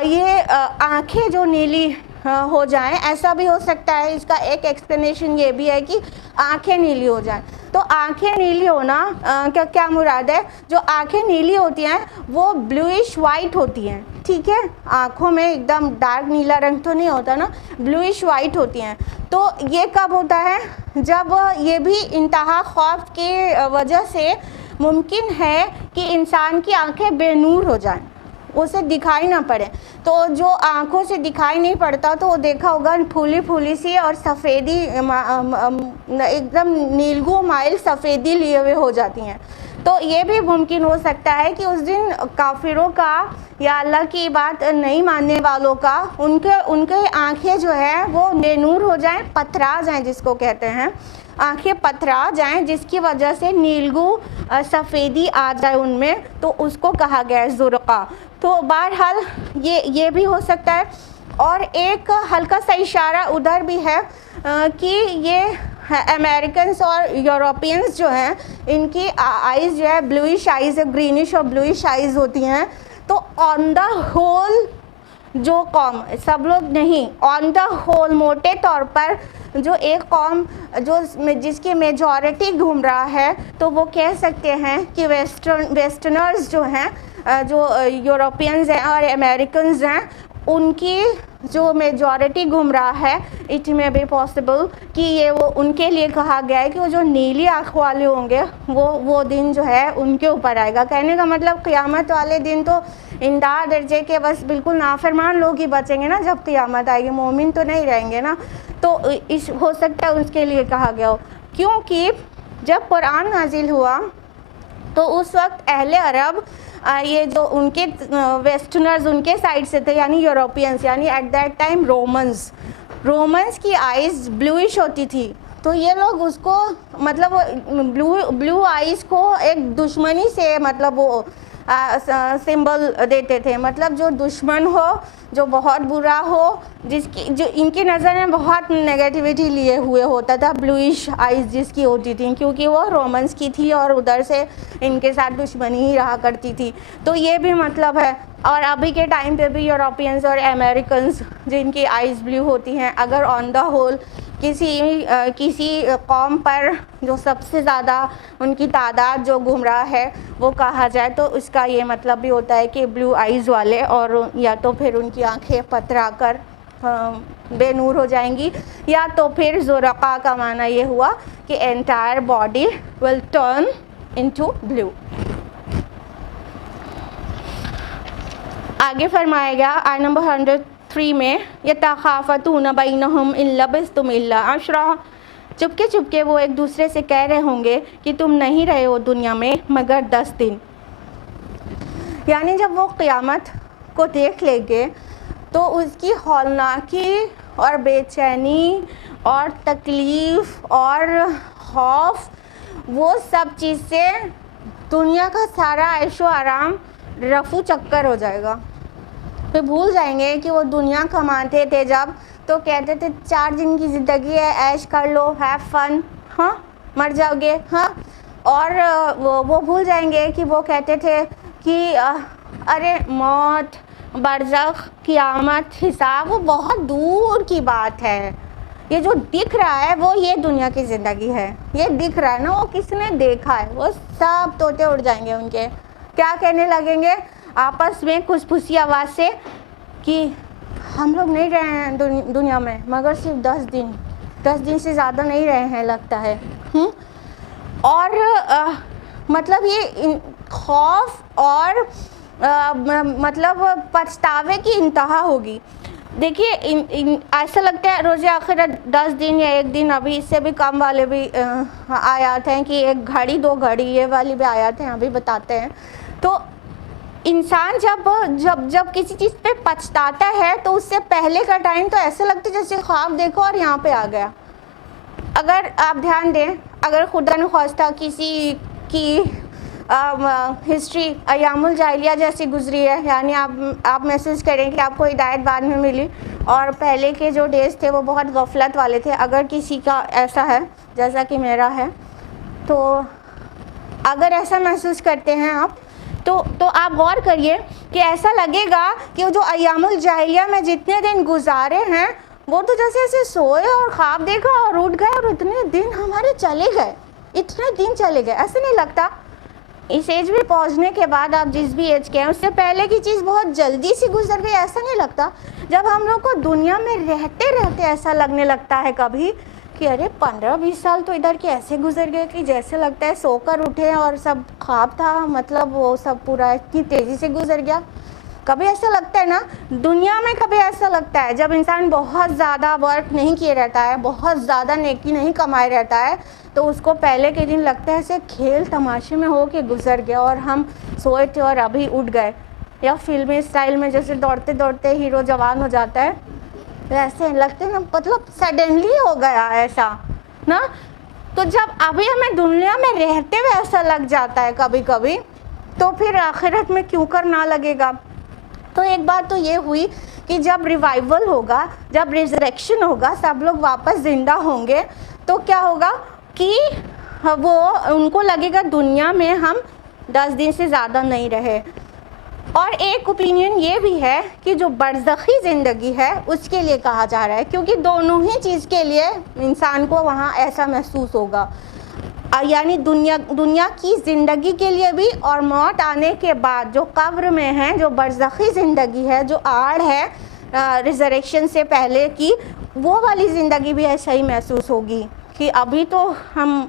یہ آنکھیں جو نیلی ہو جائیں, ایسا بھی ہو سکتا ہے. اس کا ایک ایکسپلینیشن یہ بھی ہے کہ آنکھیں نیلی ہو جائیں. تو تو آنکھیں نیلی ہونا کیا مراد ہے؟ جو آنکھیں نیلی ہوتی ہیں وہ بلوئش وائٹ ہوتی ہیں، ٹھیک ہے، آنکھوں میں ایک دم ڈارک نیلا رنگ تو نہیں ہوتا نا، بلوئش وائٹ ہوتی ہیں. تو یہ کب ہوتا ہے؟ جب یہ بھی انتہا خوف کی وجہ سے ممکن ہے کہ انسان کی آنکھیں بے نور ہو جائیں، اسے دکھائی نہ پڑے. تو جو آنکھوں سے دکھائی نہیں پڑتا تو وہ دیکھا ہوگا پھولی پھولی سی اور سفیدی ایک دم نیلگو مائل سفیدی لیے ہوئے ہو جاتی ہیں. تو یہ بھی ممکن ہو سکتا ہے کہ اس دن کافروں کا یا اللہ کی بات نہیں ماننے والوں کا ان کے آنکھیں جو ہے وہ بے نور ہو جائیں، پتھرا جائیں، جس کو کہتے ہیں آنکھیں پتھرا جائیں، جس کی وجہ سے نیلگو سفیدی آ جائے ان میں، تو اس کو کہا گیا ہے زرقا. تو بہرحال یہ بھی ہو سکتا ہے. اور ایک ہلکا سا اشارہ ادھر بھی ہے کہ یہ امریکنس اور یوروپینس جو ہیں ان کی آئیز جو ہے بلوئش آئیز، گرینش اور بلوئش آئیز ہوتی ہیں. تو آن دا ہول جو قوم، سب لوگ نہیں، آن دا ہول موٹے طور پر جو ایک قوم جس کی میجورٹی گھوم رہا ہے، تو وہ کہہ سکتے ہیں کہ ویسٹرنرز جو ہیں، جو یوروپینز ہیں اور امریکنز ہیں، ان کی جو میجورٹی گھوم رہا ہے، اٹ میں بی پاسبل کہ یہ وہ ان کے لیے کہا گیا ہے کہ وہ جو نیلی آنکھ والے ہوں گے وہ دن جو ہے ان کے اوپر آئے گا. کہنے کا مطلب قیامت والے دن تو انتہا درجے کے بس بالکل نافرمان لوگ ہی بچیں گے نا جب قیامت آئے گی، مومن تو نہیں رہیں گے نا. تو ہو سکتا ہے اس کے لیے کہا گیا ہو، کیونکہ جب قرآن نازل ہوا تو اس وقت اہل عرب یہ جو ان کے ویسٹرنرز ان کے سائڈ سے تھے، یعنی یوروپینس، یعنی ایٹ دیٹ ٹائم رومنز کی آئیز بلوئش ہوتی تھی. تو یہ لوگ اس کو مطلب بلو آئیز کو ایک دشمنی سے مطلب وہ سمبل دیتے تھے، مطلب جو دشمن ہو، جو بہت برا ہو، جو ان کی نظر میں بہت نیگیٹیوٹی لیے ہوئے ہوتا تھا، بلوئش آئیز جس کی ہوتی تھیں، کیونکہ وہ رومنس کی تھی اور ادھر سے ان کے ساتھ دشمنی ہی رہا کرتی تھی. تو یہ بھی مطلب ہے. اور ابھی کے ٹائم پہ بھی یوروپینز اور امریکنز جن کی آئیز بلیو ہوتی ہیں، اگر آن دا ہول کسی قوم پر جو سب سے زیادہ ان کی تعداد جو گمراہ ہے وہ کہا جائے، تو اس کا یہ مطلب بھی ہوتا ہے کہ بلو آئیز والے، اور یا تو پھر ان کی آنکھیں پتھرا کر بے نور ہو جائیں گی، یا تو پھر زرقا کا معنی یہ ہوا کہ entire body will turn into blue. آگے فرمایا گیا آیت نمبر 103 میں، یتخافتون بینہم ان لبثتم الا عشرا، چپکے چپکے وہ ایک دوسرے سے کہہ رہے ہوں گے کہ تم نہیں رہے ہو دنیا میں مگر 10 دن. یعنی جب وہ قیامت کو دیکھ لیں گے تو اس کی ہولناکی اور بے چینی اور تکلیف اور خوف، وہ سب چیز سے دنیا کا سارا عیش و آرام رفو چکر ہو جائے گا. پھر بھول جائیں گے کہ وہ دنیا کماتے تھے جب تو کہتے تھے 4 دن کی زندگی ہے، عیش کر لو، ہیو فن، ہاں مر جاؤ گے، ہاں. اور وہ بھول جائیں گے کہ وہ کہتے تھے کہ ارے موت، برزخ، قیامت، حساب وہ بہت دور کی بات ہے، یہ جو دکھ رہا ہے وہ یہ دنیا کی زندگی ہے، یہ دکھ رہا ہے نا، وہ کس نے دیکھا ہے. وہ سب طوطے اڑ جائیں گے ان کے. کیا کہنے لگیں گے آپس میں کچھ پھوسی آواز سے کہ ہم لوگ نہیں رہے ہیں دنیا میں مگر صرف 10 دن سے زیادہ نہیں رہے ہیں لگتا ہے. اور مطلب یہ خوف اور مطلب پچھتاوے کی انتہا ہوگی. دیکھیے ایسا لگتا ہے روز آخرت 10 دن یا 1 دن، ابھی اس سے بھی کم والے بھی آیات ہیں کہ 1 گھڑی 2 گھڑی، یہ والی بھی آیات ہیں ابھی بتاتے ہیں. تو انسان جب کسی چیز پہ پچھتاتا ہے تو اس سے پہلے کا ٹائم تو ایسا لگتا ہے جیسے خواب دیکھو اور یہاں پہ آ گیا. اگر آپ دھیان دیں، اگر خدا نخواستہ کسی کی ہسٹری ایام الجاہلیہ جیسی گزری ہے، یعنی آپ محسوس کریں کہ آپ کو ہدایت بعد میں ملی اور پہلے کے جو ڈیز تھے وہ بہت غفلت والے تھے، اگر کسی کا ایسا ہے جیسا کہ میرا ہے، تو اگر ایسا محسوس کرتے ہیں آپ تو آپ غور کریے کہ ایسا لگے گا کہ وہ جو ایام الجاہلیہ میں جتنے دن گزارے ہیں وہ تو جیسے ایسے سوئے اور خواب دیکھا اور اٹھ گئے اور اتنے دن ہمارے چلے گئے. اتنے دن چلے گئے. ایسا نہیں لگتا؟ اس ایج میں پہنچنے کے بعد آپ جس بھی ایج کے ہیں اس سے پہلے کی چیز بہت جلدی سی گزر گئی. ایسا نہیں لگتا؟ جب ہم لوگ کو دنیا میں رہتے رہتے ایسا لگنے لگتا ہے کبھی کہ ارے 15-20 سال تو ادھر کے ایسے گزر گئے کہ جیسے لگتا ہے سو کر اٹھے اور سب خواب تھا, مطلب وہ سب پورا اتنی تیزی سے گزر گیا. کبھی ایسا لگتا ہے نا دنیا میں, کبھی ایسا لگتا ہے جب انسان بہت زیادہ ورک نہیں کیے رہتا ہے, بہت زیادہ نیکی نہیں کمائے رہتا ہے, تو اس کو پہلے کے دن لگتا ہے ایسے کھیل تماشے میں ہو کے گزر گیا اور ہم سوئے تھے اور ابھی اٹھ گئے. یا فلمی اسٹائل میں جیسے دوڑتے دوڑتے ہیرو جوان ہو جاتا ہے ایسے لگتے ہیں نا, مطلب سڈنلی ہو گیا ایسا نا. تو جب ابھی ہمیں دنیا میں رہتے ہوئے ایسا لگ جاتا ہے کبھی کبھی, تو پھر آخرت میں کیوں کر نہ لگے گا. تو ایک بات تو یہ ہوئی کہ جب ریوائول ہوگا, جب ریزریکشن ہوگا, سب لوگ واپس زندہ ہوں گے, تو کیا ہوگا کہ وہ ان کو لگے گا دنیا میں ہم 10 دن سے زیادہ نہیں رہے. اور ایک اوپینین یہ بھی ہے کہ جو برزخی زندگی ہے اس کے لیے کہا جا رہا ہے, کیونکہ دونوں ہی چیز کے لیے انسان کو وہاں ایسا محسوس ہوگا. یعنی دنیا کی زندگی کے لیے بھی, اور موت آنے کے بعد جو قبر میں ہے, جو برزخی زندگی ہے, جو آڑ ہے ریزریکشن سے پہلے کی, وہ والی زندگی بھی ایسا ہی محسوس ہوگی کہ ابھی تو ہم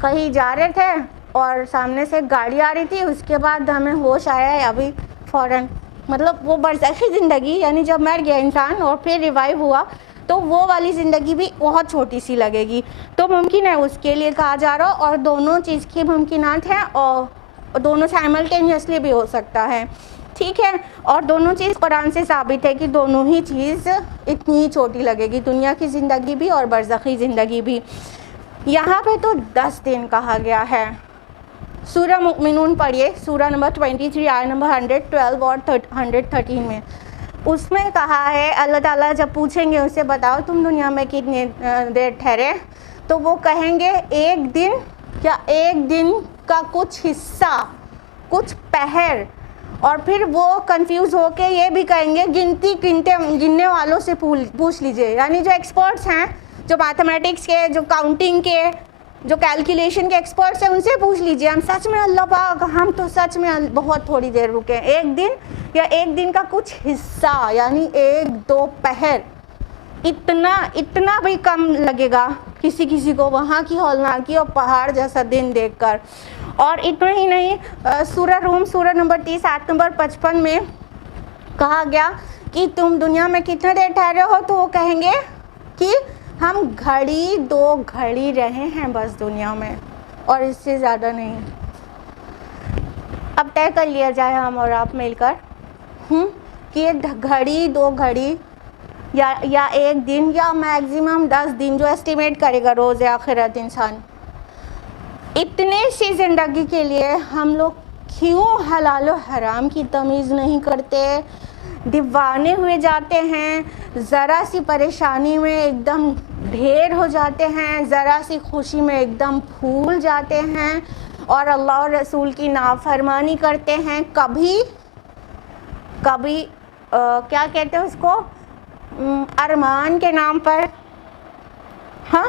کہیں جا رہے تھے اور سامنے سے گاڑی آ رہی تھی, اس کے بعد ہمیں ہوش آیا ہے ابھی فوراً. مطلب وہ برزخی زندگی یعنی جب مر گیا انسان اور پھر ریوائیو ہوا, تو وہ والی زندگی بھی بہت چھوٹی سی لگے گی. تو ممکن ہے اس کے لیے کہا جا رہا, اور دونوں چیز کی ممکنات ہیں اور دونوں سائملٹینیسلی بھی ہو سکتا ہے. ٹھیک ہے, اور دونوں چیز قرآن سے ثابت ہے کہ دونوں ہی چیز اتنی ہی چھوٹی لگے گی, دنیا کی زندگی بھی اور برزخی زندگی بھی. یہاں پہ تو 10 دن کہا گیا ہے. سورہ مؤمنون پڑھیے, سورہ نمبر 23 آیت نمبر 112 اور 113 میں. اس میں کہا ہے اللہ تعالیٰ جب پوچھیں گے اسے بتاؤ تم دنیا میں کتنی دیر ٹھہرے, تو وہ کہیں گے ایک دن, یا ایک دن کا کچھ حصہ, کچھ پہر. اور پھر وہ کنفیوز ہو کے یہ بھی کہیں گے گننے والوں سے پوچھ لیجئے, یعنی جو ایکسپرٹس ہیں, جو میتھمیٹکس کے, جو کاؤنٹنگ کے, جو کیلکولیشن کے ایکسپرٹس ہیں, ان سے پوچھ لیجئے ہم سچ میں اللہ پاک ہم تو سچ میں بہت تھوڑی دیر رکے, ایک دن یا ایک دن کا کچھ حصہ, یعنی 1-2 پہر. اتنا بھی کم لگے گا کسی کو وہاں کی ہولناکی اور پہاڑ جیسا دن دیکھ کر. اور اتنا ہی نہیں, سورہ روم سورہ نمبر 30 آیت نمبر 55 میں کہا گیا کہ تم دنیا میں کتنے دیر ٹھہرے ہو, تو وہ کہیں گے کہ ہم 1-2 گھڑی رہے ہیں بس دنیا میں, اور اس سے زیادہ نہیں. اب طے کر لیا جائے ہم اور آپ مل کر کہ 1-2 گھڑی یا ایک دن یا میکزیمم 10 دن, جو ایسٹیمیٹ کرے گا روز آخرت انسان, اتنے سی زندگی کے لیے ہم لوگ کیوں حلال و حرام کی تمیز نہیں کرتے, دیوانے ہوئے جاتے ہیں, ذرا سی پریشانی میں ایک دم ڈھیر ہو جاتے ہیں, ذرا سی خوشی میں ایک دم پھول جاتے ہیں, اور اللہ اور رسول کی نافرمانی کرتے ہیں. کبھی کیا کہتے ہیں اس کو, ارمان کے نام پر. ہاں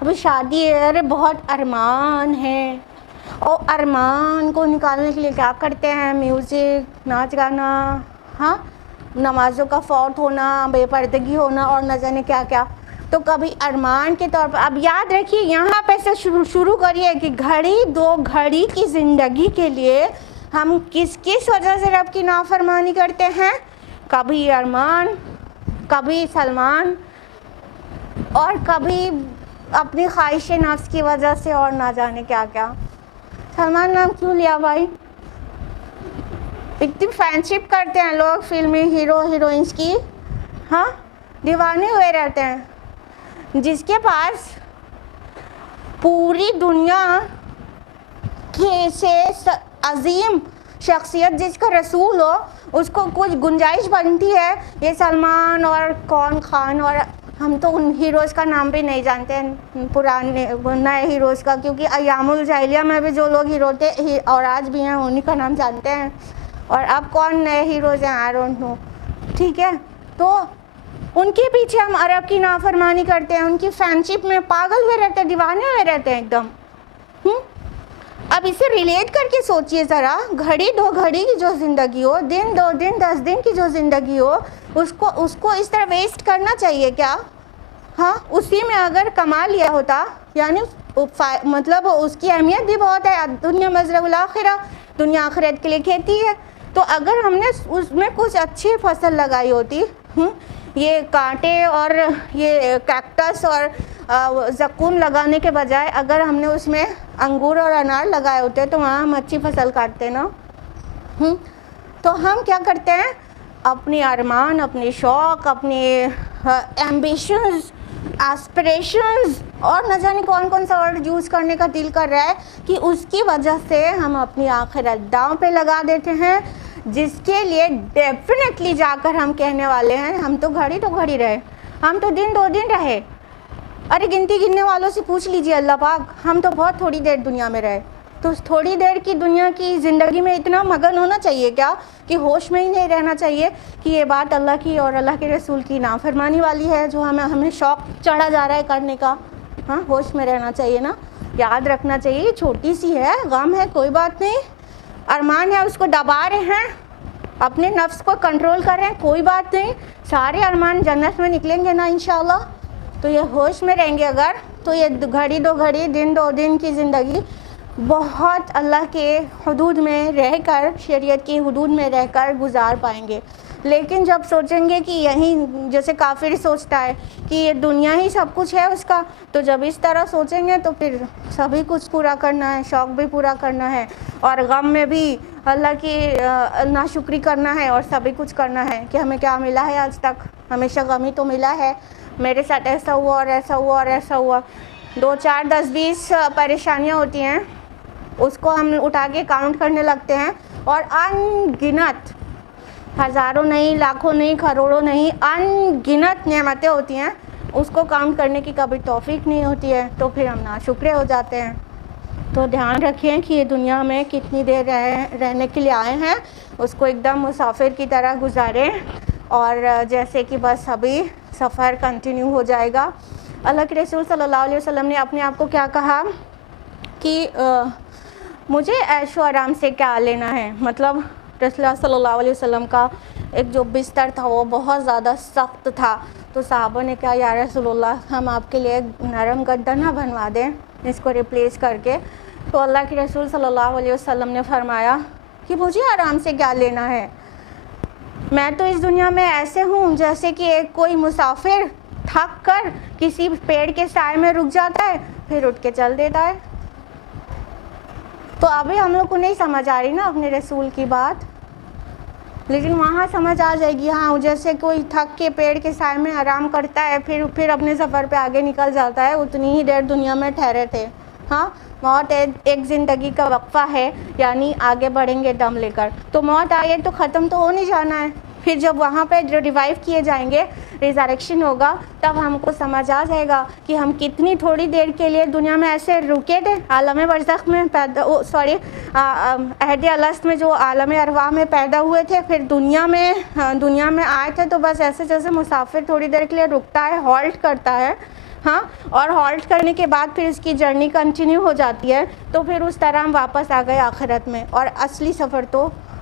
ابھی شادی ہے, ارے بہت ارمان ہے, اور ارمان کو نکالنے کے لیے کیا کرتے ہیں, میوزک, ناچ گانا, ہاں نمازوں کا فوت ہونا, بے پردگی ہونا, اور نہ جانے کیا کیا. تو کبھی ارمان کے طور پر, اب یاد رکھیے یہاں پہ سے شروع کریے کہ 1-2 گھڑی کی زندگی کے لیے ہم کس وجہ سے رب کی نافرمانی کرتے ہیں. کبھی ارمان, کبھی سلمان, اور کبھی اپنی خواہش نفس کی وجہ سے, اور نہ جانے کیا کیا. سلمان نام کیوں لیا بھائی؟ اتنی فرینڈشپ کرتے ہیں لوگ فلمی ہیرو ہیروئنس کی, ہاں دیوانے ہوئے رہتے ہیں. جس کے پاس پوری دنیا سے عظیم شخصیت جس کا رسول ہو, اس کو کچھ گنجائش بنتی ہے یہ سلمان اور کون خان, اور ہم تو ان ہیروز کا نام بھی نہیں جانتے ہیں پرانے نئے ہیروز کا, کیونکہ ایام الجاہلیہ میں بھی جو لوگ ہیرو تھے اور آج بھی ہیں انہی کا نام جانتے ہیں, اور اب کون نئے ہیروز ہیں آئی ڈونٹ نو. ٹھیک ہے, تو ان کے پیچھے ہم عرب کی نافرمانی کرتے ہیں, ان کی فرینڈشپ میں پاگل ہوئے رہتے ہیں, دیوانے ہوئے رہتے ہیں ایک دم. اب اسے ریلیٹ کر کے سوچئے ذرا، گھڑی 2 گھڑی کی جو زندگی ہو، دن 2 دن 10 دن کی جو زندگی ہو، اس کو اس طرح ویسٹ کرنا چاہیے کیا؟ ہاں، اسی میں اگر کما لیا ہوتا، یعنی مطلب اس کی اہمیت بھی بہت ہے، دنیا مزرعہ الآخرہ، دنیا آخرت کے لیے کھیتی ہے، تو اگر ہم نے اس میں کچھ اچھی فصل لگائی ہوتی، یہ کانٹے اور یہ کیکٹس اور زقوم لگانے کے بجائے اگر ہم نے اس میں انگور اور انار لگائے ہوتے تو وہاں ہم اچھی فصل کاٹتے نا۔ تو ہم کیا کرتے ہیں، اپنی ارمان، اپنی شوق، اپنی ایمبیشنز، ایسپریشنز اور نہ جانے کون کون سا ورڈ یوز کرنے کا دل کر رہا ہے کہ اس کی وجہ سے ہم اپنی آخرت داؤں پہ لگا دیتے ہیں، جس کے لیے ڈیفینیٹلی جا کر ہم کہنے والے ہیں ہم تو گھڑی رہے، ہم تو دن 2 دن رہے۔ ارے گنتی گننے والوں سے پوچھ لیجئے اللہ پاک، ہم تو بہت تھوڑی دیر دنیا میں رہے۔ تو اس تھوڑی دیر کی دنیا کی زندگی میں اتنا مگن ہونا چاہیے کیا کہ ہوش میں ہی نہیں رہنا چاہیے کہ یہ بات اللہ کی اور اللہ کے رسول کی نافرمانی والی ہے جو ہمیں شوق چڑھا جا رہا ہے کرنے کا۔ ہاں، ہوش میں رہنا چاہیے نا، یاد رکھنا چاہیے یہ چھوٹی سی ہے، غم ہے، کوئی بات نہیں، ارمان ہے اس کو دبا رہے ہیں، اپنے نفس کو کنٹرول کر رہے ہیں، کوئی بات نہیں، سارے ارمان جنت میں نکلیں گے نا انشاءاللہ۔ تو یہ ہوش میں رہیں گے اگر، تو یہ گھڑی 2 گھڑی، دن 2 دن کی زندگی بہت اللہ کے حدود میں رہ کر، شریعت کی حدود میں رہ کر گزار پائیں گے۔ لیکن جب سوچیں گے کہ یہیں، جیسے کافر سوچتا ہے کہ یہ دنیا ہی سب کچھ ہے اس کا، تو جب اس طرح سوچیں گے تو پھر سبھی کچھ پورا کرنا ہے، شوق بھی پورا کرنا ہے، اور غم میں بھی اللہ کی ناشکری کرنا ہے، اور سبھی کچھ کرنا ہے کہ ہمیں کیا ملا ہے آج تک، ہمیشہ غم ہی تو ملا ہے، میرے ساتھ ایسا ہوا اور ایسا ہوا اور ایسا ہوا۔ 2 4 10 20 پریشانیاں ہوتی ہیں، اس کو ہم اٹھا کے کاؤنٹ کرنے لگتے ہیں، اور ان گنت، ہزاروں نہیں، لاکھوں نہیں، کروڑوں نہیں، ان گنت نعمتیں ہوتی ہیں، اس کو کاؤنٹ کرنے کی کبھی توفیق نہیں ہوتی ہے، تو پھر ہم ناشکرے ہو جاتے ہیں۔ تو دھیان رکھیں کہ یہ دنیا میں کتنی دیر رہنے کے لیے آئے ہیں، اس کو ایک دم مسافر کی طرح گزاریں، اور جیسے کہ بس ابھی سفر کنٹینیو ہو جائے گا۔ اللہ کے رسول صلی اللہ علیہ وسلم نے اپنے آپ کو کیا کہا کہ مجھے عیش و آرام سے کیا لینا ہے، مطلب رسول اللہ صلی اللہ علیہ وسلم کا ایک جو بستر تھا وہ بہت زیادہ سخت تھا، تو صحابہ نے کہا یا رسول اللہ ہم آپ کے لیے ایک نرم گدا نہ بنوا دیں اس کو ریپلیس کر کے؟ تو اللہ کے رسول صلی اللہ علیہ وسلم نے فرمایا کہ مجھے آرام سے کیا لینا ہے، میں تو اس دنیا میں ایسے ہوں جیسے کہ ایک کوئی مسافر تھک کر کسی پیڑ کے سائے میں رک جاتا ہے پھر اٹھ کے چل دیتا ہے۔ تو ابھی ہم لوگ کو نہیں سمجھ آ رہی نا اپنے رسول کی بات، لیکن وہاں سمجھ آ جائے گی۔ ہاں، جیسے کوئی تھک کے پیڑ کے سائے میں آرام کرتا ہے پھر اپنے سفر پہ آگے نکل جاتا ہے، اتنی ہی دیر دنیا میں ٹھہرے تھے۔ ہاں، موت ایک زندگی کا وقفہ ہے، یعنی آگے بڑھیں گے دم لے کر، تو موت آئے تو ختم تو ہو نہیں جانا ہے، پھر جب وہاں پہ جو ریوائیو کیے جائیں گے، ریزریکشن ہوگا، تب ہم کو سمجھ آ جائے گا کہ ہم کتنی تھوڑی دیر کے لیے دنیا میں ایسے رکے تھے، عالم برزخ میں عہد الست میں جو عالم ارواح میں پیدا ہوئے تھے، پھر دنیا میں آئے تھے، تو بس ایسے جیسے مسافر تھوڑی دیر کے لیے رکتا ہے، ہالٹ کرتا ہے، ہاں، اور ہالٹ کرنے کے بعد پھر اس کی جرنی کنٹینیو ہو جاتی ہے، تو پھر اس طرح ہم واپس آ گئے آخرت میں، اور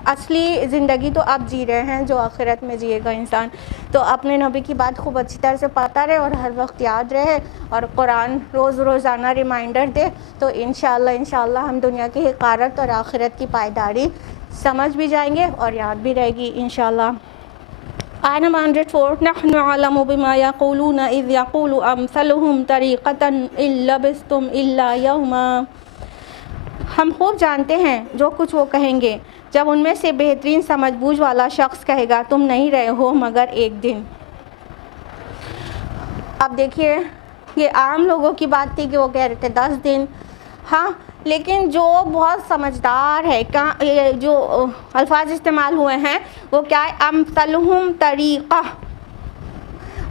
اصلی زندگی تو اب جی رہے ہیں جو آخرت میں جیے گا انسان۔ تو اپنے نبی کی بات خوب اچھی طرح سے پاتا رہے اور ہر وقت یاد رہے، اور قرآن روزانہ ریمائنڈر دے، تو انشاءاللہ ہم دنیا کی حقارت اور آخرت کی پائیداری سمجھ بھی جائیں گے اور یاد بھی رہے گی انشاءاللہ۔ آیت نمبر 104 نحن اعلم بما یقولون اذ یقول امثلهم طریقۃ ان لبثتم الا یوما، ہم خوب جانتے ہیں جو کچھ وہ کہیں گے جب ان میں سے بہترین سمجھ بوجھ والا شخص کہے گا تم نہیں رہے ہو مگر ایک دن۔ اب دیکھیے، یہ عام لوگوں کی بات تھی کہ وہ کہہ رہے تھے 10 دن، ہاں، لیکن جو بہت سمجھدار ہے، جو الفاظ استعمال ہوئے ہیں وہ کیا ہے، امثلہم طریقہ۔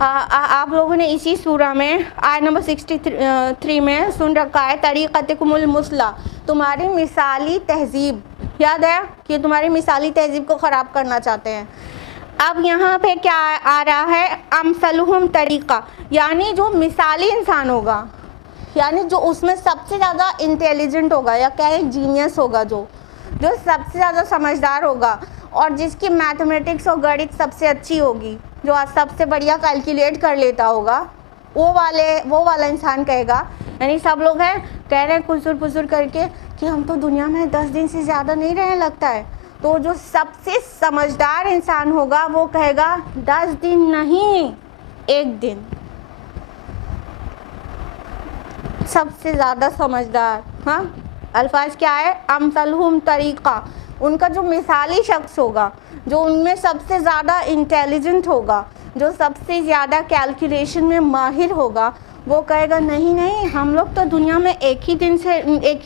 آپ لوگوں نے اسی سورہ میں آیت نمبر 63 میں سن رکھا ہے، طریقتکم المثلیٰ، تمہاری مثالی تہذیب، یاد ہے کہ تمہاری مثالی تہذیب کو خراب کرنا چاہتے ہیں۔ اب یہاں پہ کیا آ رہا ہے، امثلہم طریقہ، یعنی جو مثالی انسان ہوگا، یعنی جو اس میں سب سے زیادہ انٹیلیجنٹ ہوگا یا کہیں جینیس ہوگا، جو سب سے زیادہ سمجھدار ہوگا اور جس کی میتھمیٹکس اور گڑت سب سے اچھی ہوگی، جو سب سے بڑھیا کیلکولیٹ کر لیتا ہوگا، وہ والا انسان کہے گا، یعنی سب لوگ ہیں کہہ رہے ہیں کسر پسر کر کے کہ ہم تو دنیا میں 10 دن سے زیادہ نہیں رہنے لگتا ہے، تو جو سب سے سمجھدار انسان ہوگا وہ کہے گا 10 دن نہیں 1 دن. سب سے زیادہ سمجھدار، ہاں الفاظ کیا ہے؟ امثلہم طریقہ، ان کا جو مثالی شخص ہوگا، جو ان میں سب سے زیادہ انٹیلیجنٹ ہوگا، جو سب سے زیادہ کیلکولیشن میں ماہر ہوگا، وہ کہے گا نہیں نہیں، ہم لوگ تو دنیا میں ایک ہی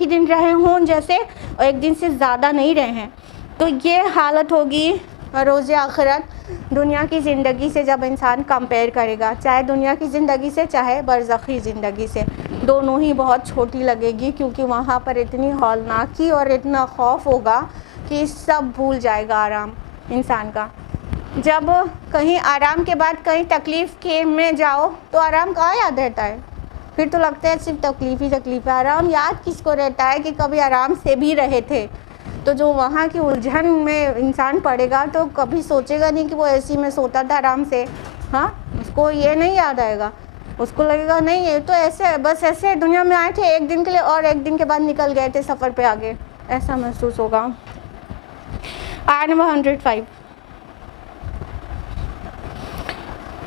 دن رہے ہوں جیسے، اور 1 دن سے زیادہ نہیں رہے ہیں. تو یہ حالت ہوگی روز آخرت دنیا کی زندگی سے جب انسان کمپیئر کرے گا، چاہے دنیا کی زندگی سے چاہے برزخی زندگی سے، دونوں ہی بہت چھوٹی لگے گی، کیونکہ وہاں پر اتنی ہولناکی اور اتنا خوف ہوگا کہ سب بھول جائے گا آرام انسان کا. جب کہیں آرام کے بعد کہیں تکلیف کے میں جاؤ تو آرام کہاں یاد رہتا ہے؟ پھر تو لگتا ہے صرف تکلیف ہی تکلیف ہے. آرام یاد کس کو رہتا ہے کہ کبھی آرام سے بھی رہے تھے؟ تو جو وہاں کی الجھن میں انسان پڑے گا تو کبھی سوچے گا نہیں کہ وہ ایسی میں سوتا تھا آرام سے. ہاں اس کو یہ نہیں یاد آئے گا، اس کو لگے گا نہیں یہ تو ایسے بس ایسے دنیا میں آئے تھے 1 دن کے لیے اور 1 دن کے بعد نکل گئے تھے سفر پہ آگے، ایسا محسوس ہوگا. آیت نمبر 105.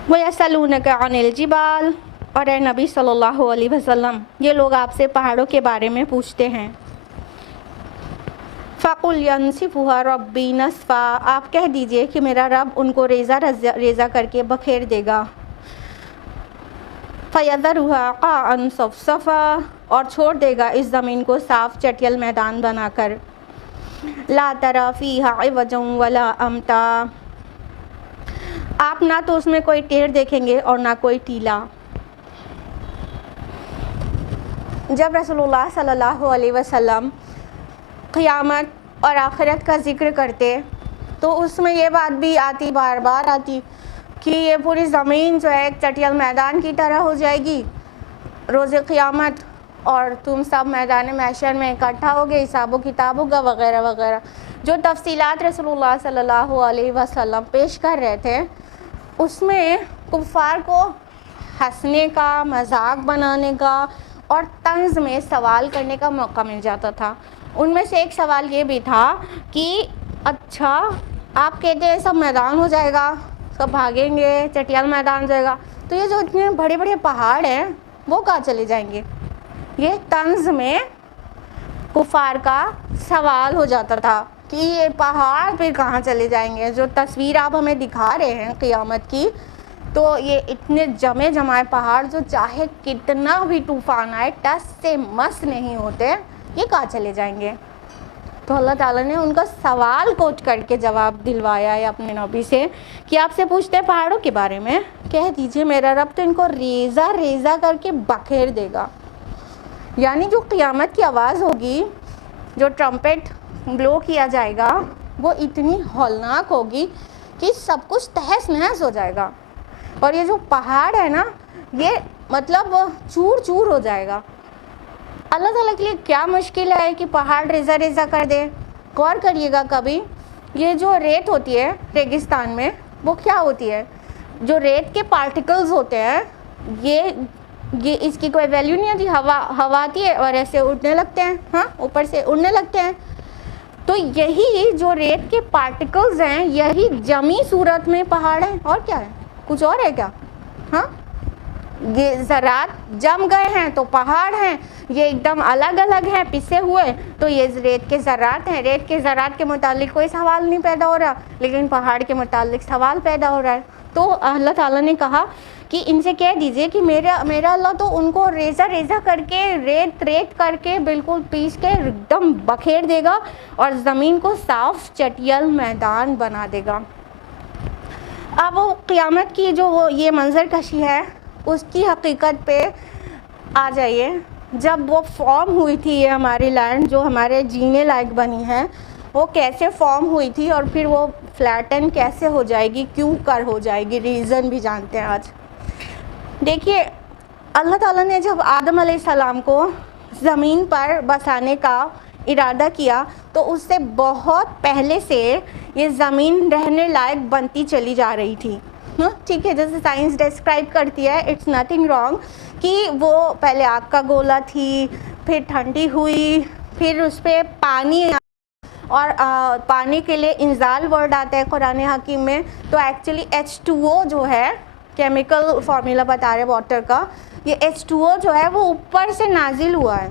وَيَسْأَلُونَكَ عَنِ الْجِبَالِ، اور اے نبی صلی اللہ علیہ وسلم یہ لوگ آپ سے پہاڑوں کے بارے میں پوچھتے ہیں. فَقُلْ يَنْسِفُهَا رَبِّي نَسْفًا، آپ کہہ دیجئے کہ میرا رب ان کو ریزہ کر کے بکھیر دے گا. فَيَذَرُهَا قَاعًا صَفْصَفًا، اور چھوڑ دے گا اس زمین کو صاف چٹیل میدان بنا کر. لَا تَرَى فِيهَا عِوَجًا وَلَا أَمْتًا، آپ نہ تو اس میں کوئی ٹیڑھ دیکھیں گے اور نہ کوئی ٹیلا. جب رسول اللہ صلی اللہ علیہ وسلم قیامت اور آخرت کا ذکر کرتے تو اس میں یہ بات بھی آتی، بار بار آتی، کہ یہ پوری زمین جو ہے ایک چٹیل میدان کی طرح ہو جائے گی روز قیامت، اور تم سب میدان محشر میں اکٹھا ہوگے، حساب و کتاب ہوگا وغیرہ وغیرہ. جو تفصیلات رسول اللہ صلی اللہ علیہ وسلم پیش کر رہے تھے اس میں کفار کو ہنسنے کا، مذاق بنانے کا اور طنز میں سوال کرنے کا موقع مل جاتا تھا. ان میں سے ایک سوال یہ بھی تھا کہ اچھا آپ کہتے ہیں سب میدان ہو جائے گا، سب بھاگیں گے، چٹیل میدان ہو جائے گا، تو یہ جو اتنے بڑے بڑے پہاڑ ہیں وہ کہاں چلے جائیں گے؟ یہ طنز میں کفار کا سوال ہو جاتا تھا کہ یہ پہاڑ پھر کہاں چلے جائیں گے. جو تصویر آپ ہمیں دکھا رہے ہیں قیامت کی، تو یہ اتنے جمائے پہاڑ جو چاہے کتنا بھی طوفان آئے ٹس سے مس نہیں ہوتے، یہ کہاں چلے جائیں گے؟ تو اللہ تعالیٰ نے ان کا سوال کوٹ کر کے جواب دلوایا ہے اپنے نبی سے کہ آپ سے پوچھتے ہیں پہاڑوں کے بارے میں، کہہ دیجئے میرا رب تو ان کو ریزہ ریزہ کر کے بکھیر دے گا. یعنی جو قیامت کی آواز ہوگی، جو ٹرمپٹ بلو کیا جائے گا، وہ اتنی ہولناک ہوگی کہ سب کچھ تہس نہس ہو جائے گا، اور یہ جو پہاڑ ہے نا یہ مطلب چور چور ہو جائے گا. اللہ تعالیٰ کے لیے کیا مشکل ہے کہ پہاڑ ریزہ ریزہ کر دے. غور کریے گا کبھی، یہ جو ریت ہوتی ہے ریگستان میں وہ کیا ہوتی ہے؟ جو ریت کے پارٹیکلز ہوتے ہیں یہ اس کی کوئی ویلیو نہیں ہوتی. ہوا آتی ہے اور ایسے اڑنے لگتے ہیں، ہاں اوپر سے اڑنے لگتے ہیں. تو یہی جو ریت کے پارٹیکلز ہیں یہی جمی صورت میں پہاڑ ہیں. اور کیا ہے؟ کچھ اور ہے کیا؟ ہاں یہ ذرات جم گئے ہیں تو پہاڑ ہیں، یہ ایک دم الگ الگ ہیں پسے ہوئے تو یہ ریت کے ذرات ہیں. ریت کے ذرات کے متعلق کوئی سوال نہیں پیدا ہو رہا، لیکن پہاڑ کے متعلق سوال پیدا ہو رہا ہے. تو اللہ تعالیٰ نے کہا کہ ان سے کہہ دیجئے کہ میرا اللہ تو ان کو ریزہ ریزہ کر کے ریت کر کے بالکل پیس کے ایک دم بکھیر دے گا اور زمین کو صاف چٹیل میدان بنا دے گا. اب وہ قیامت کی جو وہ یہ منظر کشی ہے اس کی حقیقت پہ آ جائیے. جب وہ فارم ہوئی تھی یہ ہماری لینڈ جو ہمارے جینے لائق بنی ہے، وہ کیسے فارم ہوئی تھی اور پھر وہ فلیٹن کیسے ہو جائے گی، کیوں کر ہو جائے گی، ریزن بھی جانتے ہیں آج. دیکھیے اللہ تعالیٰ نے جب آدم علیہ السلام کو زمین پر بسانے کا ارادہ کیا تو اس سے بہت پہلے سے یہ زمین رہنے لائق بنتی چلی جا رہی تھی. ٹھیک ہے, جیسے سائنس ڈسکرائب کرتی ہے, اٹس نتھنگ رانگ, کہ وہ پہلے آگ کا گولا تھی, پھر ٹھنڈی ہوئی, پھر اس پہ پانی, اور پانی کے لیے انزال ورڈ آتا ہے قرآن حکیم میں. تو ایکچولی H2O جو ہے, کیمیکل فارمولا بتا رہے واٹر کا, یہ H2O جو ہے وہ اوپر سے نازل ہوا ہے,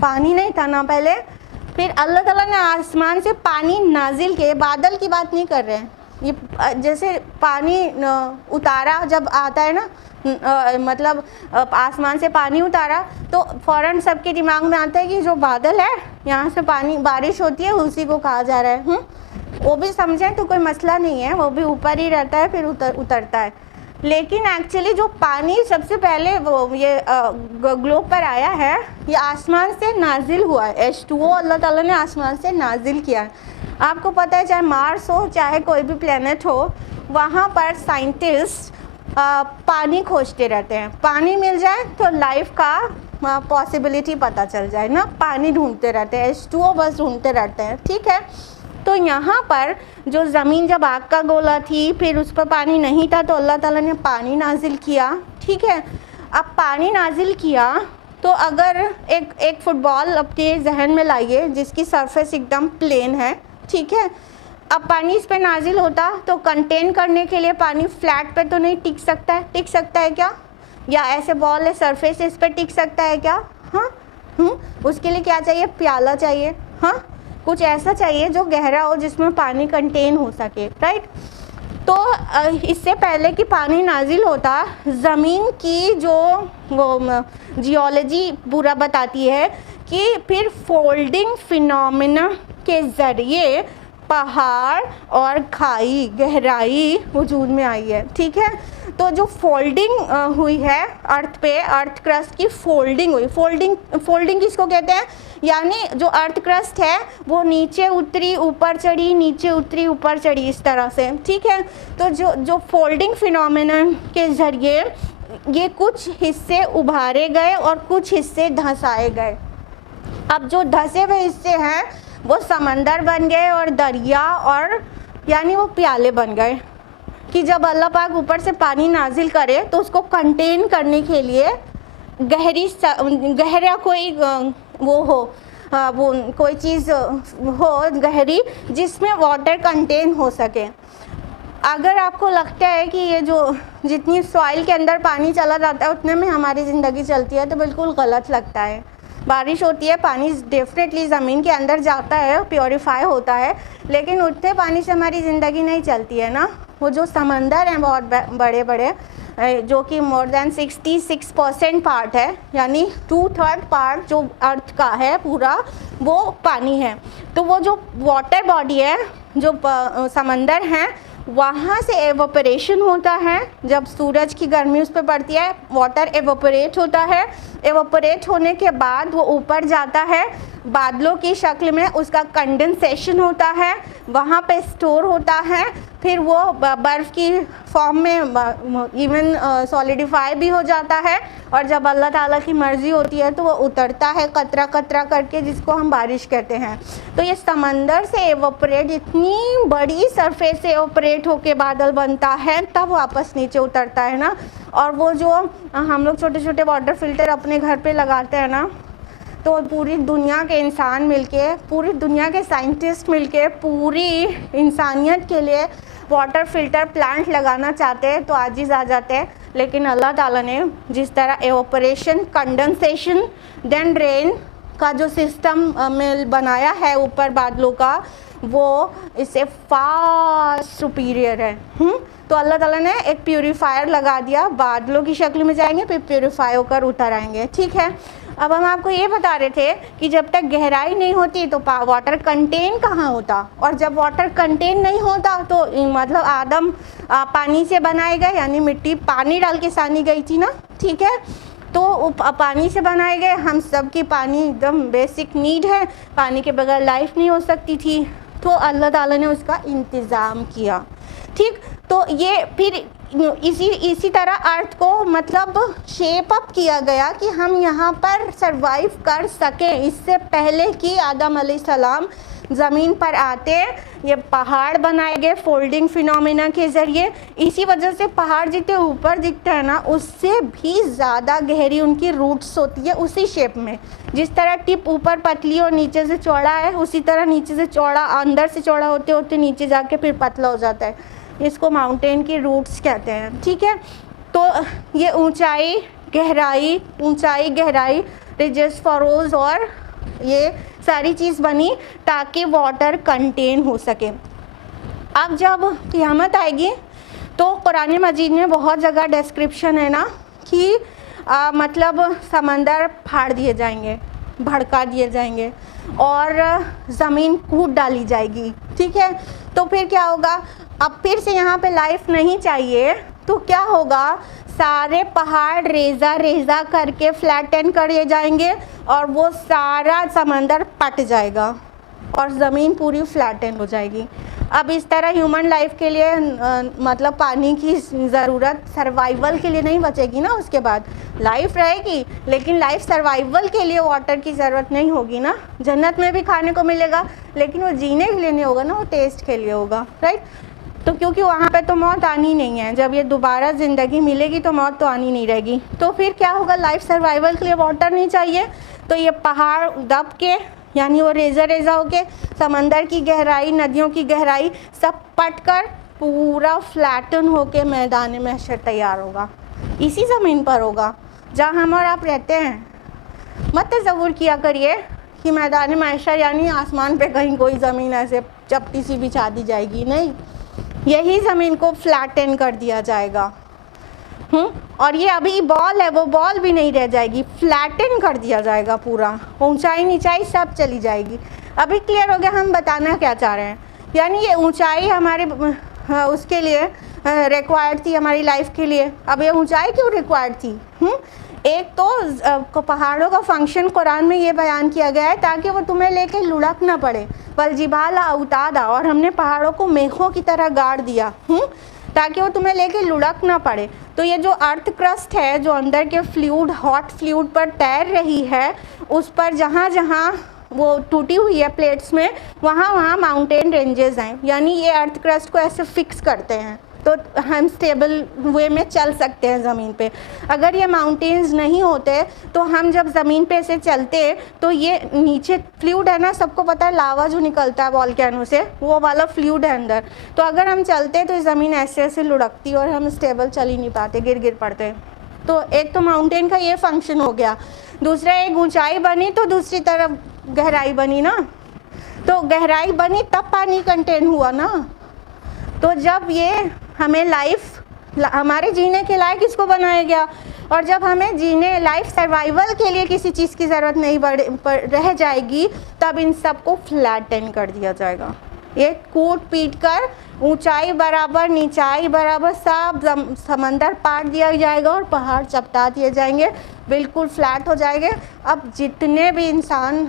پانی نہیں تھا نا پہلے. پھر اللہ تعالیٰ نے آسمان سے پانی نازل کیے, بادل کی بات نہیں کر رہے ہیں, یہ جیسے پانی اتارا جب آتا ہے نا, مطلب آسمان سے پانی اتارا تو فوراً سب کے دماغ میں آتا ہے کہ جو بادل ہے یہاں سے پانی بارش ہوتی ہے اسی کو کہا جا رہا ہے. وہ بھی سمجھیں تو کوئی مسئلہ نہیں ہے, وہ بھی اوپر ہی رہتا ہے پھر اترتا ہے. لیکن ایکچولی جو پانی سب سے پہلے یہ گلوب پر آیا ہے, یہ آسمان سے نازل ہوا ہے. H2O اللہ تعالیٰ نے آسمان سے نازل کیا ہے. آپ کو پتہ ہے چاہے مارس ہو چاہے کوئی بھی پلینٹ ہو, وہاں پر سائنٹسٹ پانی کھوجتے رہتے ہیں. پانی مل جائے تو لائف کا پاسبلٹی پتہ چل جائے نا, پانی ڈھونڈتے رہتے ہیں, H2O بس ڈھونڈتے رہتے ہیں. ٹھیک ہے, تو یہاں پر جو زمین جب آگ کا گولا تھی, پھر اس پر پانی نہیں تھا تو اللہ تعالیٰ نے پانی نازل کیا. ٹھیک ہے, اب پانی نازل کیا تو اگر ایک فٹ بال اپنے ذہن میں لائیے جس کی سرفیس ایک دم پلین ہے. ٹھیک ہے, اب پانی اس پہ نازل ہوتا تو کنٹین کرنے کے لیے پانی فلیٹ پہ تو نہیں ٹک سکتا ہے, ٹک سکتا ہے کیا؟ یا ایسے بال ہے سرفیس اس پہ ٹک سکتا ہے کیا؟ ہاں, اس کے لیے کیا چاہیے؟ پیالہ چاہیے. ہاں, کچھ ایسا چاہیے جو گہرا ہو جس میں پانی کنٹین ہو سکے. رائٹ, تو اس سے پہلے کہ پانی نازل ہوتا, زمین کی جو جیولوجی پورا بتاتی ہے کہ پھر فولڈنگ فینومینا کے ذریعے پہاڑ اور کھائی گہرائی وجود میں آئی ہے. ٹھیک ہے, تو جو فولڈنگ ہوئی ہے ارتھ پہ, ارتھ کرسٹ کی فولڈنگ ہوئی. فولڈنگ کس کو کہتے ہیں؟ یعنی جو ارتھ کرسٹ ہے وہ نیچے اتری اوپر چڑھی, نیچے اتری اوپر چڑھی, اس طرح سے. ٹھیک ہے, تو جو فولڈنگ فینومینا کے ذریعے یہ کچھ حصے ابھارے گئے اور کچھ حصے دھنسائے گئے. اب جو دھسے ہوئے حصے ہیں وہ سمندر بن گئے اور دریا, اور یعنی وہ پیالے بن گئے کہ جب اللہ پاک اوپر سے پانی نازل کرے تو اس کو کنٹین کرنے کے لیے گہرا کوئی وہ ہو, وہ کوئی چیز ہو گہری جس میں واٹر کنٹین ہو سکے. اگر آپ کو لگتا ہے کہ یہ جو جتنی سوائل کے اندر پانی چلا جاتا ہے اتنے میں ہماری زندگی چلتی ہے تو بالکل غلط لگتا ہے. بارش ہوتی ہے, پانی ڈیفینیٹلی زمین کے اندر جاتا ہے, پیوریفائی ہوتا ہے, لیکن اتنے پانی سے ہماری زندگی نہیں چلتی ہے نا. وہ جو سمندر ہیں بہت بڑے بڑے, جو کہ مور دین 66% پارٹ ہے, یعنی 2/3 پارٹ جو ارتھ کا ہے پورا وہ پانی ہے. تو وہ جو واٹر باڈی ہے, جو سمندر ہیں, وہاں سے ایوپریشن ہوتا ہے. جب سورج کی گرمی اس پہ پڑتی ہے واٹر ایوپریٹ ہوتا ہے. ایوپریٹ ہونے کے بعد وہ اوپر جاتا ہے بادلوں کی شکل میں, اس کا کنڈنسیشن ہوتا ہے, وہاں پہ اسٹور ہوتا ہے, پھر وہ برف کی فارم میں ایون سولیڈیفائی بھی ہو جاتا ہے, اور جب اللہ تعالیٰ کی مرضی ہوتی ہے تو وہ اترتا ہے قطرہ قطرہ کر کے, جس کو ہم بارش کہتے ہیں. تو یہ سمندر سے ایوپریٹ, اتنی بڑی سرفیس سے ایوپریٹ ہو کے بادل بنتا ہے, تب واپس نیچے اترتا ہے نا. اور وہ جو ہم لوگ چھوٹے چھوٹے واٹر فلٹر اپنے گھر پہ لگاتے ہیں نا, تو پوری دنیا کے انسان مل کے, پوری دنیا کے سائنٹسٹ مل کے پوری انسانیت کے لیے واٹر فلٹر پلانٹ لگانا چاہتے ہیں تو عاجز آ جاتے ہیں. لیکن اللہ تعالیٰ نے جس طرح ایوپریشن, کنڈنسیشن, دین رین کا جو سسٹم میں بنایا ہے اوپر بادلوں کا, وہ اس سے فار سپیریئر ہے. تو اللہ تعالیٰ نے ایک پیوریفائر لگا دیا, بادلوں کی شکل میں جائیں گے پھر پیوریفائی ہو کر اتر آئیں گے. ٹھیک ہے, اب ہم آپ کو یہ بتا رہے تھے کہ جب تک گہرائی نہیں ہوتی تو واٹر کنٹین کہاں ہوتا, اور جب واٹر کنٹین نہیں ہوتا تو مطلب آدم پانی سے بنائے گئے, یعنی مٹی پانی ڈال کے سانی گئی تھی نا. ٹھیک ہے, تو پانی سے بنائے گئے. ہم سب کی پانی ایک دم بیسک نیڈ ہے, پانی کے بغیر لائف نہیں ہو سکتی تھی, تو اللہ تعالیٰ نے اس کا انتظام کیا. ٹھیک, تو یہ پھر اسی طرح ارتھ کو مطلب شیپ اپ کیا گیا کہ ہم یہاں پر سروائیو کر سکیں. اس سے پہلے کہ آدم علیہ السلام زمین پر آتے یہ پہاڑ بنائے گئے فولڈنگ فینومینا کے ذریعے. اسی وجہ سے پہاڑ جتنے اوپر دکھتے ہیں نا اس سے بھی زیادہ گہری ان کی روٹس ہوتی ہے اسی شیپ میں. جس طرح ٹپ اوپر پتلی اور نیچے سے چوڑا ہے اسی طرح نیچے سے چوڑا اندر سے چوڑا ہوتے ہوتے نیچے جا کے پھر پتلا ہو جاتا ہے. اس کو ماؤنٹین کی روٹس کہتے ہیں. ٹھیک ہے, تو یہ اونچائی گہرائی ریجز فروز اور یہ ساری چیز بنی تاکہ واٹر کنٹین ہو سکے. اب جب قیامت آئے گی تو قرآن مجید میں بہت جگہ ڈسکرپشن ہے نا کہ مطلب سمندر پھاڑ دیے جائیں گے, بھڑکا دیے جائیں گے اور زمین کود ڈالی جائے گی. ٹھیک ہے, تو پھر کیا ہوگا؟ اب پھر سے یہاں پہ لائف نہیں چاہیے تو کیا ہوگا؟ سارے پہاڑ ریزہ کر کے فلیٹن کر جائیں گے اور وہ سارا سمندر پٹ جائے گا اور زمین پوری فلیٹن ہو جائے گی. اب اس طرح ہیومن لائف کے لیے مطلب پانی کی ضرورت سروائیول کے لیے نہیں بچے گی نا. اس کے بعد لائف رہے گی لیکن لائف سروائیول کے لیے واٹر کی ضرورت نہیں ہوگی نا. جنت میں بھی کھانے کو ملے گا لیکن وہ جینے کے لیے نہیں ہوگا نا, وہ ٹیسٹ کے لیے ہوگا. رائٹ, تو کیونکہ وہاں پہ تو موت آنی نہیں ہے. جب یہ دوبارہ زندگی ملے گی تو موت تو آنی نہیں رہے گی. تو پھر کیا ہوگا؟ لائف سروائیول کے لیے واٹر نہیں چاہیے تو یہ پہاڑ دب کے یعنی وہ ریزہ ہو کے سمندر کی گہرائی ندیوں کی گہرائی سب پٹ کر پورا فلیٹن ہو کے میدان محشر تیار ہوگا. اسی زمین پر ہوگا جہاں ہم اور آپ رہتے ہیں. مت تصور کیا کریے کہ میدان محشر یعنی آسمان پہ کہیں کوئی زمین ایسے چپٹی سی بچھا دی جائے گی. نہیں, یہی زمین کو فلیٹن کر دیا جائے گا. اور یہ ابھی بال ہے وہ بال بھی نہیں رہ جائے گی, فلیٹن کر دیا جائے گا پورا. اونچائی نیچائی سب چلی جائے گی. ابھی کلیئر ہو گیا ہم بتانا کیا چاہ رہے ہیں. یعنی یہ اونچائی ہمارے اس کے لیے ریکوائرڈ تھی ہماری لائف کے لیے. اب یہ اونچائی کیوں ریکوائرڈ تھی؟ ایک تو پہاڑوں کا فنکشن قرآن میں یہ بیان کیا گیا ہے تاکہ وہ تمہیں لے کے لڑک نہ پڑے. والجبال اوتادا, اور ہم نے پہاڑوں کو میخوں کی طرح گاڑ دیا تاکہ وہ تمہیں لے کے لڑک نہ پڑے. تو یہ جو ارتھ کرسٹ ہے جو اندر کے فلوئڈ ہاٹ فلوئڈ پر تیر رہی ہے اس پر جہاں جہاں وہ ٹوٹی ہوئی ہے پلیٹس میں وہاں ماؤنٹین رینجز ہیں. یعنی یہ ارتھ کرسٹ کو ایسے فکس کرتے ہیں تو ہم سٹیبل وے میں چل سکتے ہیں زمین پہ. اگر یہ ماؤنٹینز نہیں ہوتے تو ہم جب زمین پہ سے چلتے تو یہ نیچے فلوئڈ ہے نا, سب کو پتہ ہے لاوا جو نکلتا ہے والکینو سے وہ والا فلوئڈ ہے اندر. تو اگر ہم چلتے تو زمین ایسے لڑکتی اور ہم سٹیبل چل ہی نہیں پاتے, گر پڑتے. تو ایک تو ماؤنٹین کا یہ فنکشن ہو گیا. دوسرا ایک اونچائی بنی تو دوسری طرف گہرائی بنی نا. تو گہرائی بنی تب پانی کنٹین ہوا نا. تو جب یہ ہمیں ہمارے جینے کے لائق اس کو بنایا گیا اور جب ہمیں لائف سروائیول کے لیے کسی چیز کی ضرورت نہیں رہ جائے گی تب ان سب کو فلیٹن کر دیا جائے گا. یہ کوٹ پیٹ کر اونچائی برابر نیچائی برابر سب سمندر پاٹ دیا جائے گا اور پہاڑ چپٹا دیے جائیں گے, بالکل فلیٹ ہو جائیں گے. اب جتنے بھی انسان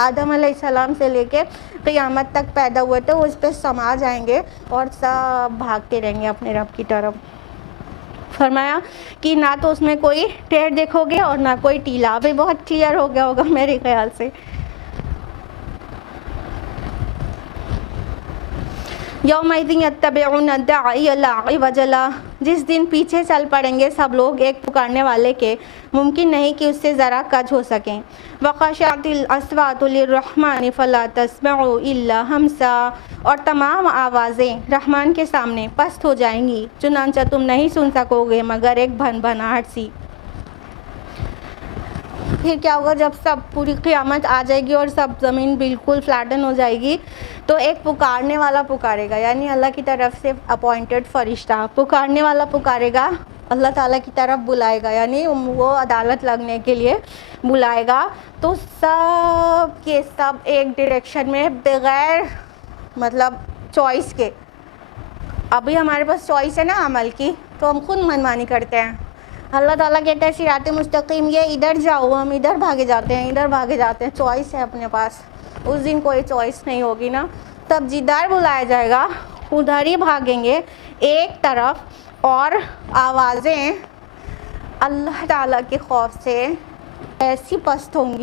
آدم علیہ السلام سے لے کے قیامت تک پیدا ہوئے تھے وہ اس پہ سما جائیں گے اور سب بھاگتے رہیں گے اپنے رب کی طرف. فرمایا کہ نہ تو اس میں کوئی ٹیڑھ دیکھو گے اور نہ کوئی ٹیلا. بھی بہت کلیئر ہو گیا ہوگا میرے خیال سے. یومئذ یتبعون الداعی لا عوج لہ, جس دن پیچھے چل پڑیں گے سب لوگ ایک پکارنے والے کے, ممکن نہیں کہ اس سے ذرا کج ہو سکیں. وخشعت الاصوات للرحمن فلا تسمع الا ہمسا, اور تمام آوازیں رحمان کے سامنے پست ہو جائیں گی چنانچہ تم نہیں سن سکو گے مگر ایک بھن بھناہٹ سی. پھر کیا ہوگا جب سب پوری قیامت آ جائے گی اور سب زمین بالکل فلیٹن ہو جائے گی تو ایک پکارنے والا پکارے گا, یعنی اللہ کی طرف سے اپوائنٹڈ فرشتہ پکارنے والا پکارے گا, اللہ تعالیٰ کی طرف بلائے گا, یعنی وہ عدالت لگنے کے لیے بلائے گا. تو سب کے سب ایک ڈائریکشن میں بغیر مطلب چوائس کے. ابھی ہمارے پاس چوائس ہے نا عمل کی تو ہم خود منمانی کرتے ہیں. اللہ تعالیٰ کہتا ہے صراط مستقیم, یہ ادھر جاؤ, ہم ادھر بھاگے جاتے ہیں, ادھر بھاگے جاتے ہیں. چوائس ہے اپنے پاس. اس دن کوئی چوائس نہیں ہوگی نا. تب جدھر بلایا جائے گا ادھر ہی بھاگیں گے ایک طرف. اور آوازیں اللہ تعالیٰ کے خوف سے ایسی پست ہوں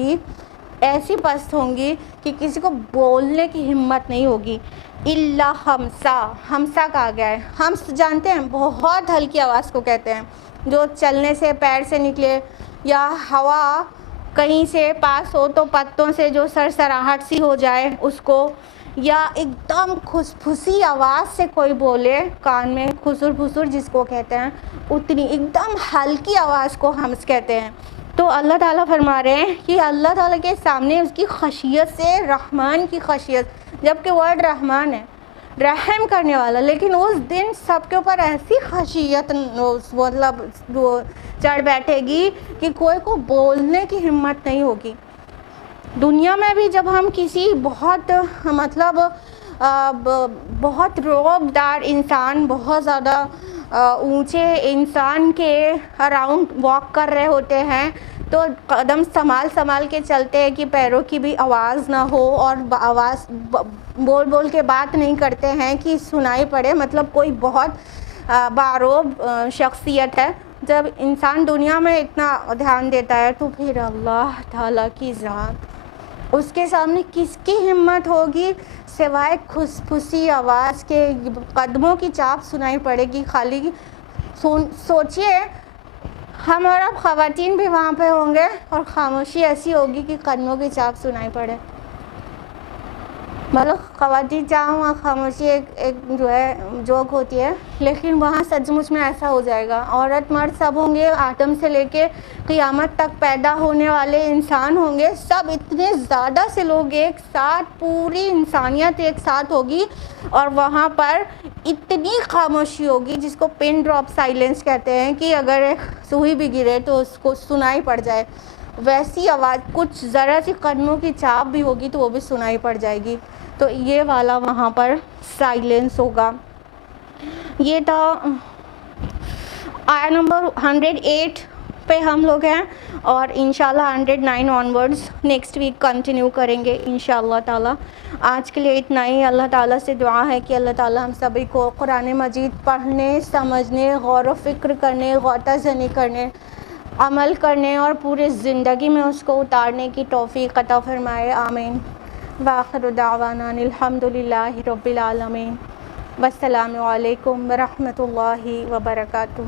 گی کہ کسی کو بولنے کی ہمت نہیں ہوگی. الا ہمسا کہا گیا ہے. ہمس جانتے ہیں, بہت ہلکی آواز کو کہتے ہیں, جو چلنے سے پیر سے نکلے, یا ہوا کہیں سے پاس ہو تو پتوں سے جو سرسراہٹ سی ہو جائے اس کو, یا ایک دم کھسپھسی آواز سے کوئی بولے کان میں, خسر پھسر جس کو کہتے ہیں, اتنی ایک دم ہلکی آواز کو ہمس کہتے ہیں. تو اللہ تعالیٰ فرما رہے ہیں کہ اللہ تعالیٰ کے سامنے اس کی خشیت سے, رحمان کی خشیت, جبکہ ورڈ رحمان ہے, رحم کرنے والا, لیکن اس دن سب کے اوپر ایسی خشیت مطلب وہ چڑھ بیٹھے گی کہ کوئی کو بولنے کی ہمت نہیں ہوگی. دنیا میں بھی جب ہم کسی بہت مطلب بہت رعب دار انسان, بہت زیادہ اونچے انسان کے اراؤنڈ واک کر رہے ہوتے ہیں تو قدم سنبھال کے چلتے ہیں کہ پیروں کی بھی آواز نہ ہو, اور آواز بول کے بات نہیں کرتے ہیں کہ سنائی پڑے, مطلب کوئی بہت باروب شخصیت ہے. جب انسان دنیا میں اتنا دھیان دیتا ہے تو پھر اللہ تعالیٰ کی ذات, اس کے سامنے کس کی ہمت ہوگی سوائے کھسپھسی آواز کے, قدموں کی چاپ سنائی پڑے گی خالی. سوچئے ہم اور اب خواتین بھی وہاں پہ ہوں گے اور خاموشی ایسی ہوگی کہ قدموں کی چاپ سنائی پڑے. مطلب خواتین جہاں وہاں خاموشی ایک جو ہے جوک ہوتی ہے, لیکن وہاں سچ مچ میں ایسا ہو جائے گا. عورت مرد سب ہوں گے, آدم سے لے کے قیامت تک پیدا ہونے والے انسان ہوں گے, سب اتنے زیادہ سے لوگ ایک ساتھ, پوری انسانیت ایک ساتھ ہوگی, اور وہاں پر اتنی خاموشی ہوگی جس کو پن ڈراپ سائلنس کہتے ہیں, کہ اگر ایک سوئی بھی گرے تو اس کو سنائی پڑ جائے, ویسی آواز. کچھ ذرا سی قدموں کی چاپ بھی ہوگی تو وہ بھی سنائی پڑ جائے گی. تو یہ والا وہاں پر سائلنس ہوگا. یہ تھا آیا نمبر 108 پہ ہم لوگ ہیں, اور انشاءاللہ 109 آنورڈز نیکسٹ ویک کنٹینیو کریں گے انشاءاللہ تعالیٰ. آج کے لیے اتنا ہی. اللہ تعالیٰ سے دعا ہے کہ اللہ تعالیٰ ہم سبھی کو قرآن مجید پڑھنے, سمجھنے, غور و فکر کرنے, غوطہ زنی کرنے, عمل کرنے اور پورے زندگی میں اس کو اتارنے کی توفیق عطا فرمائے. آمین. وآخر دعوانا الحمدللہ رب العالمین. والسلام علیکم ورحمۃ اللہ وبرکاتہ.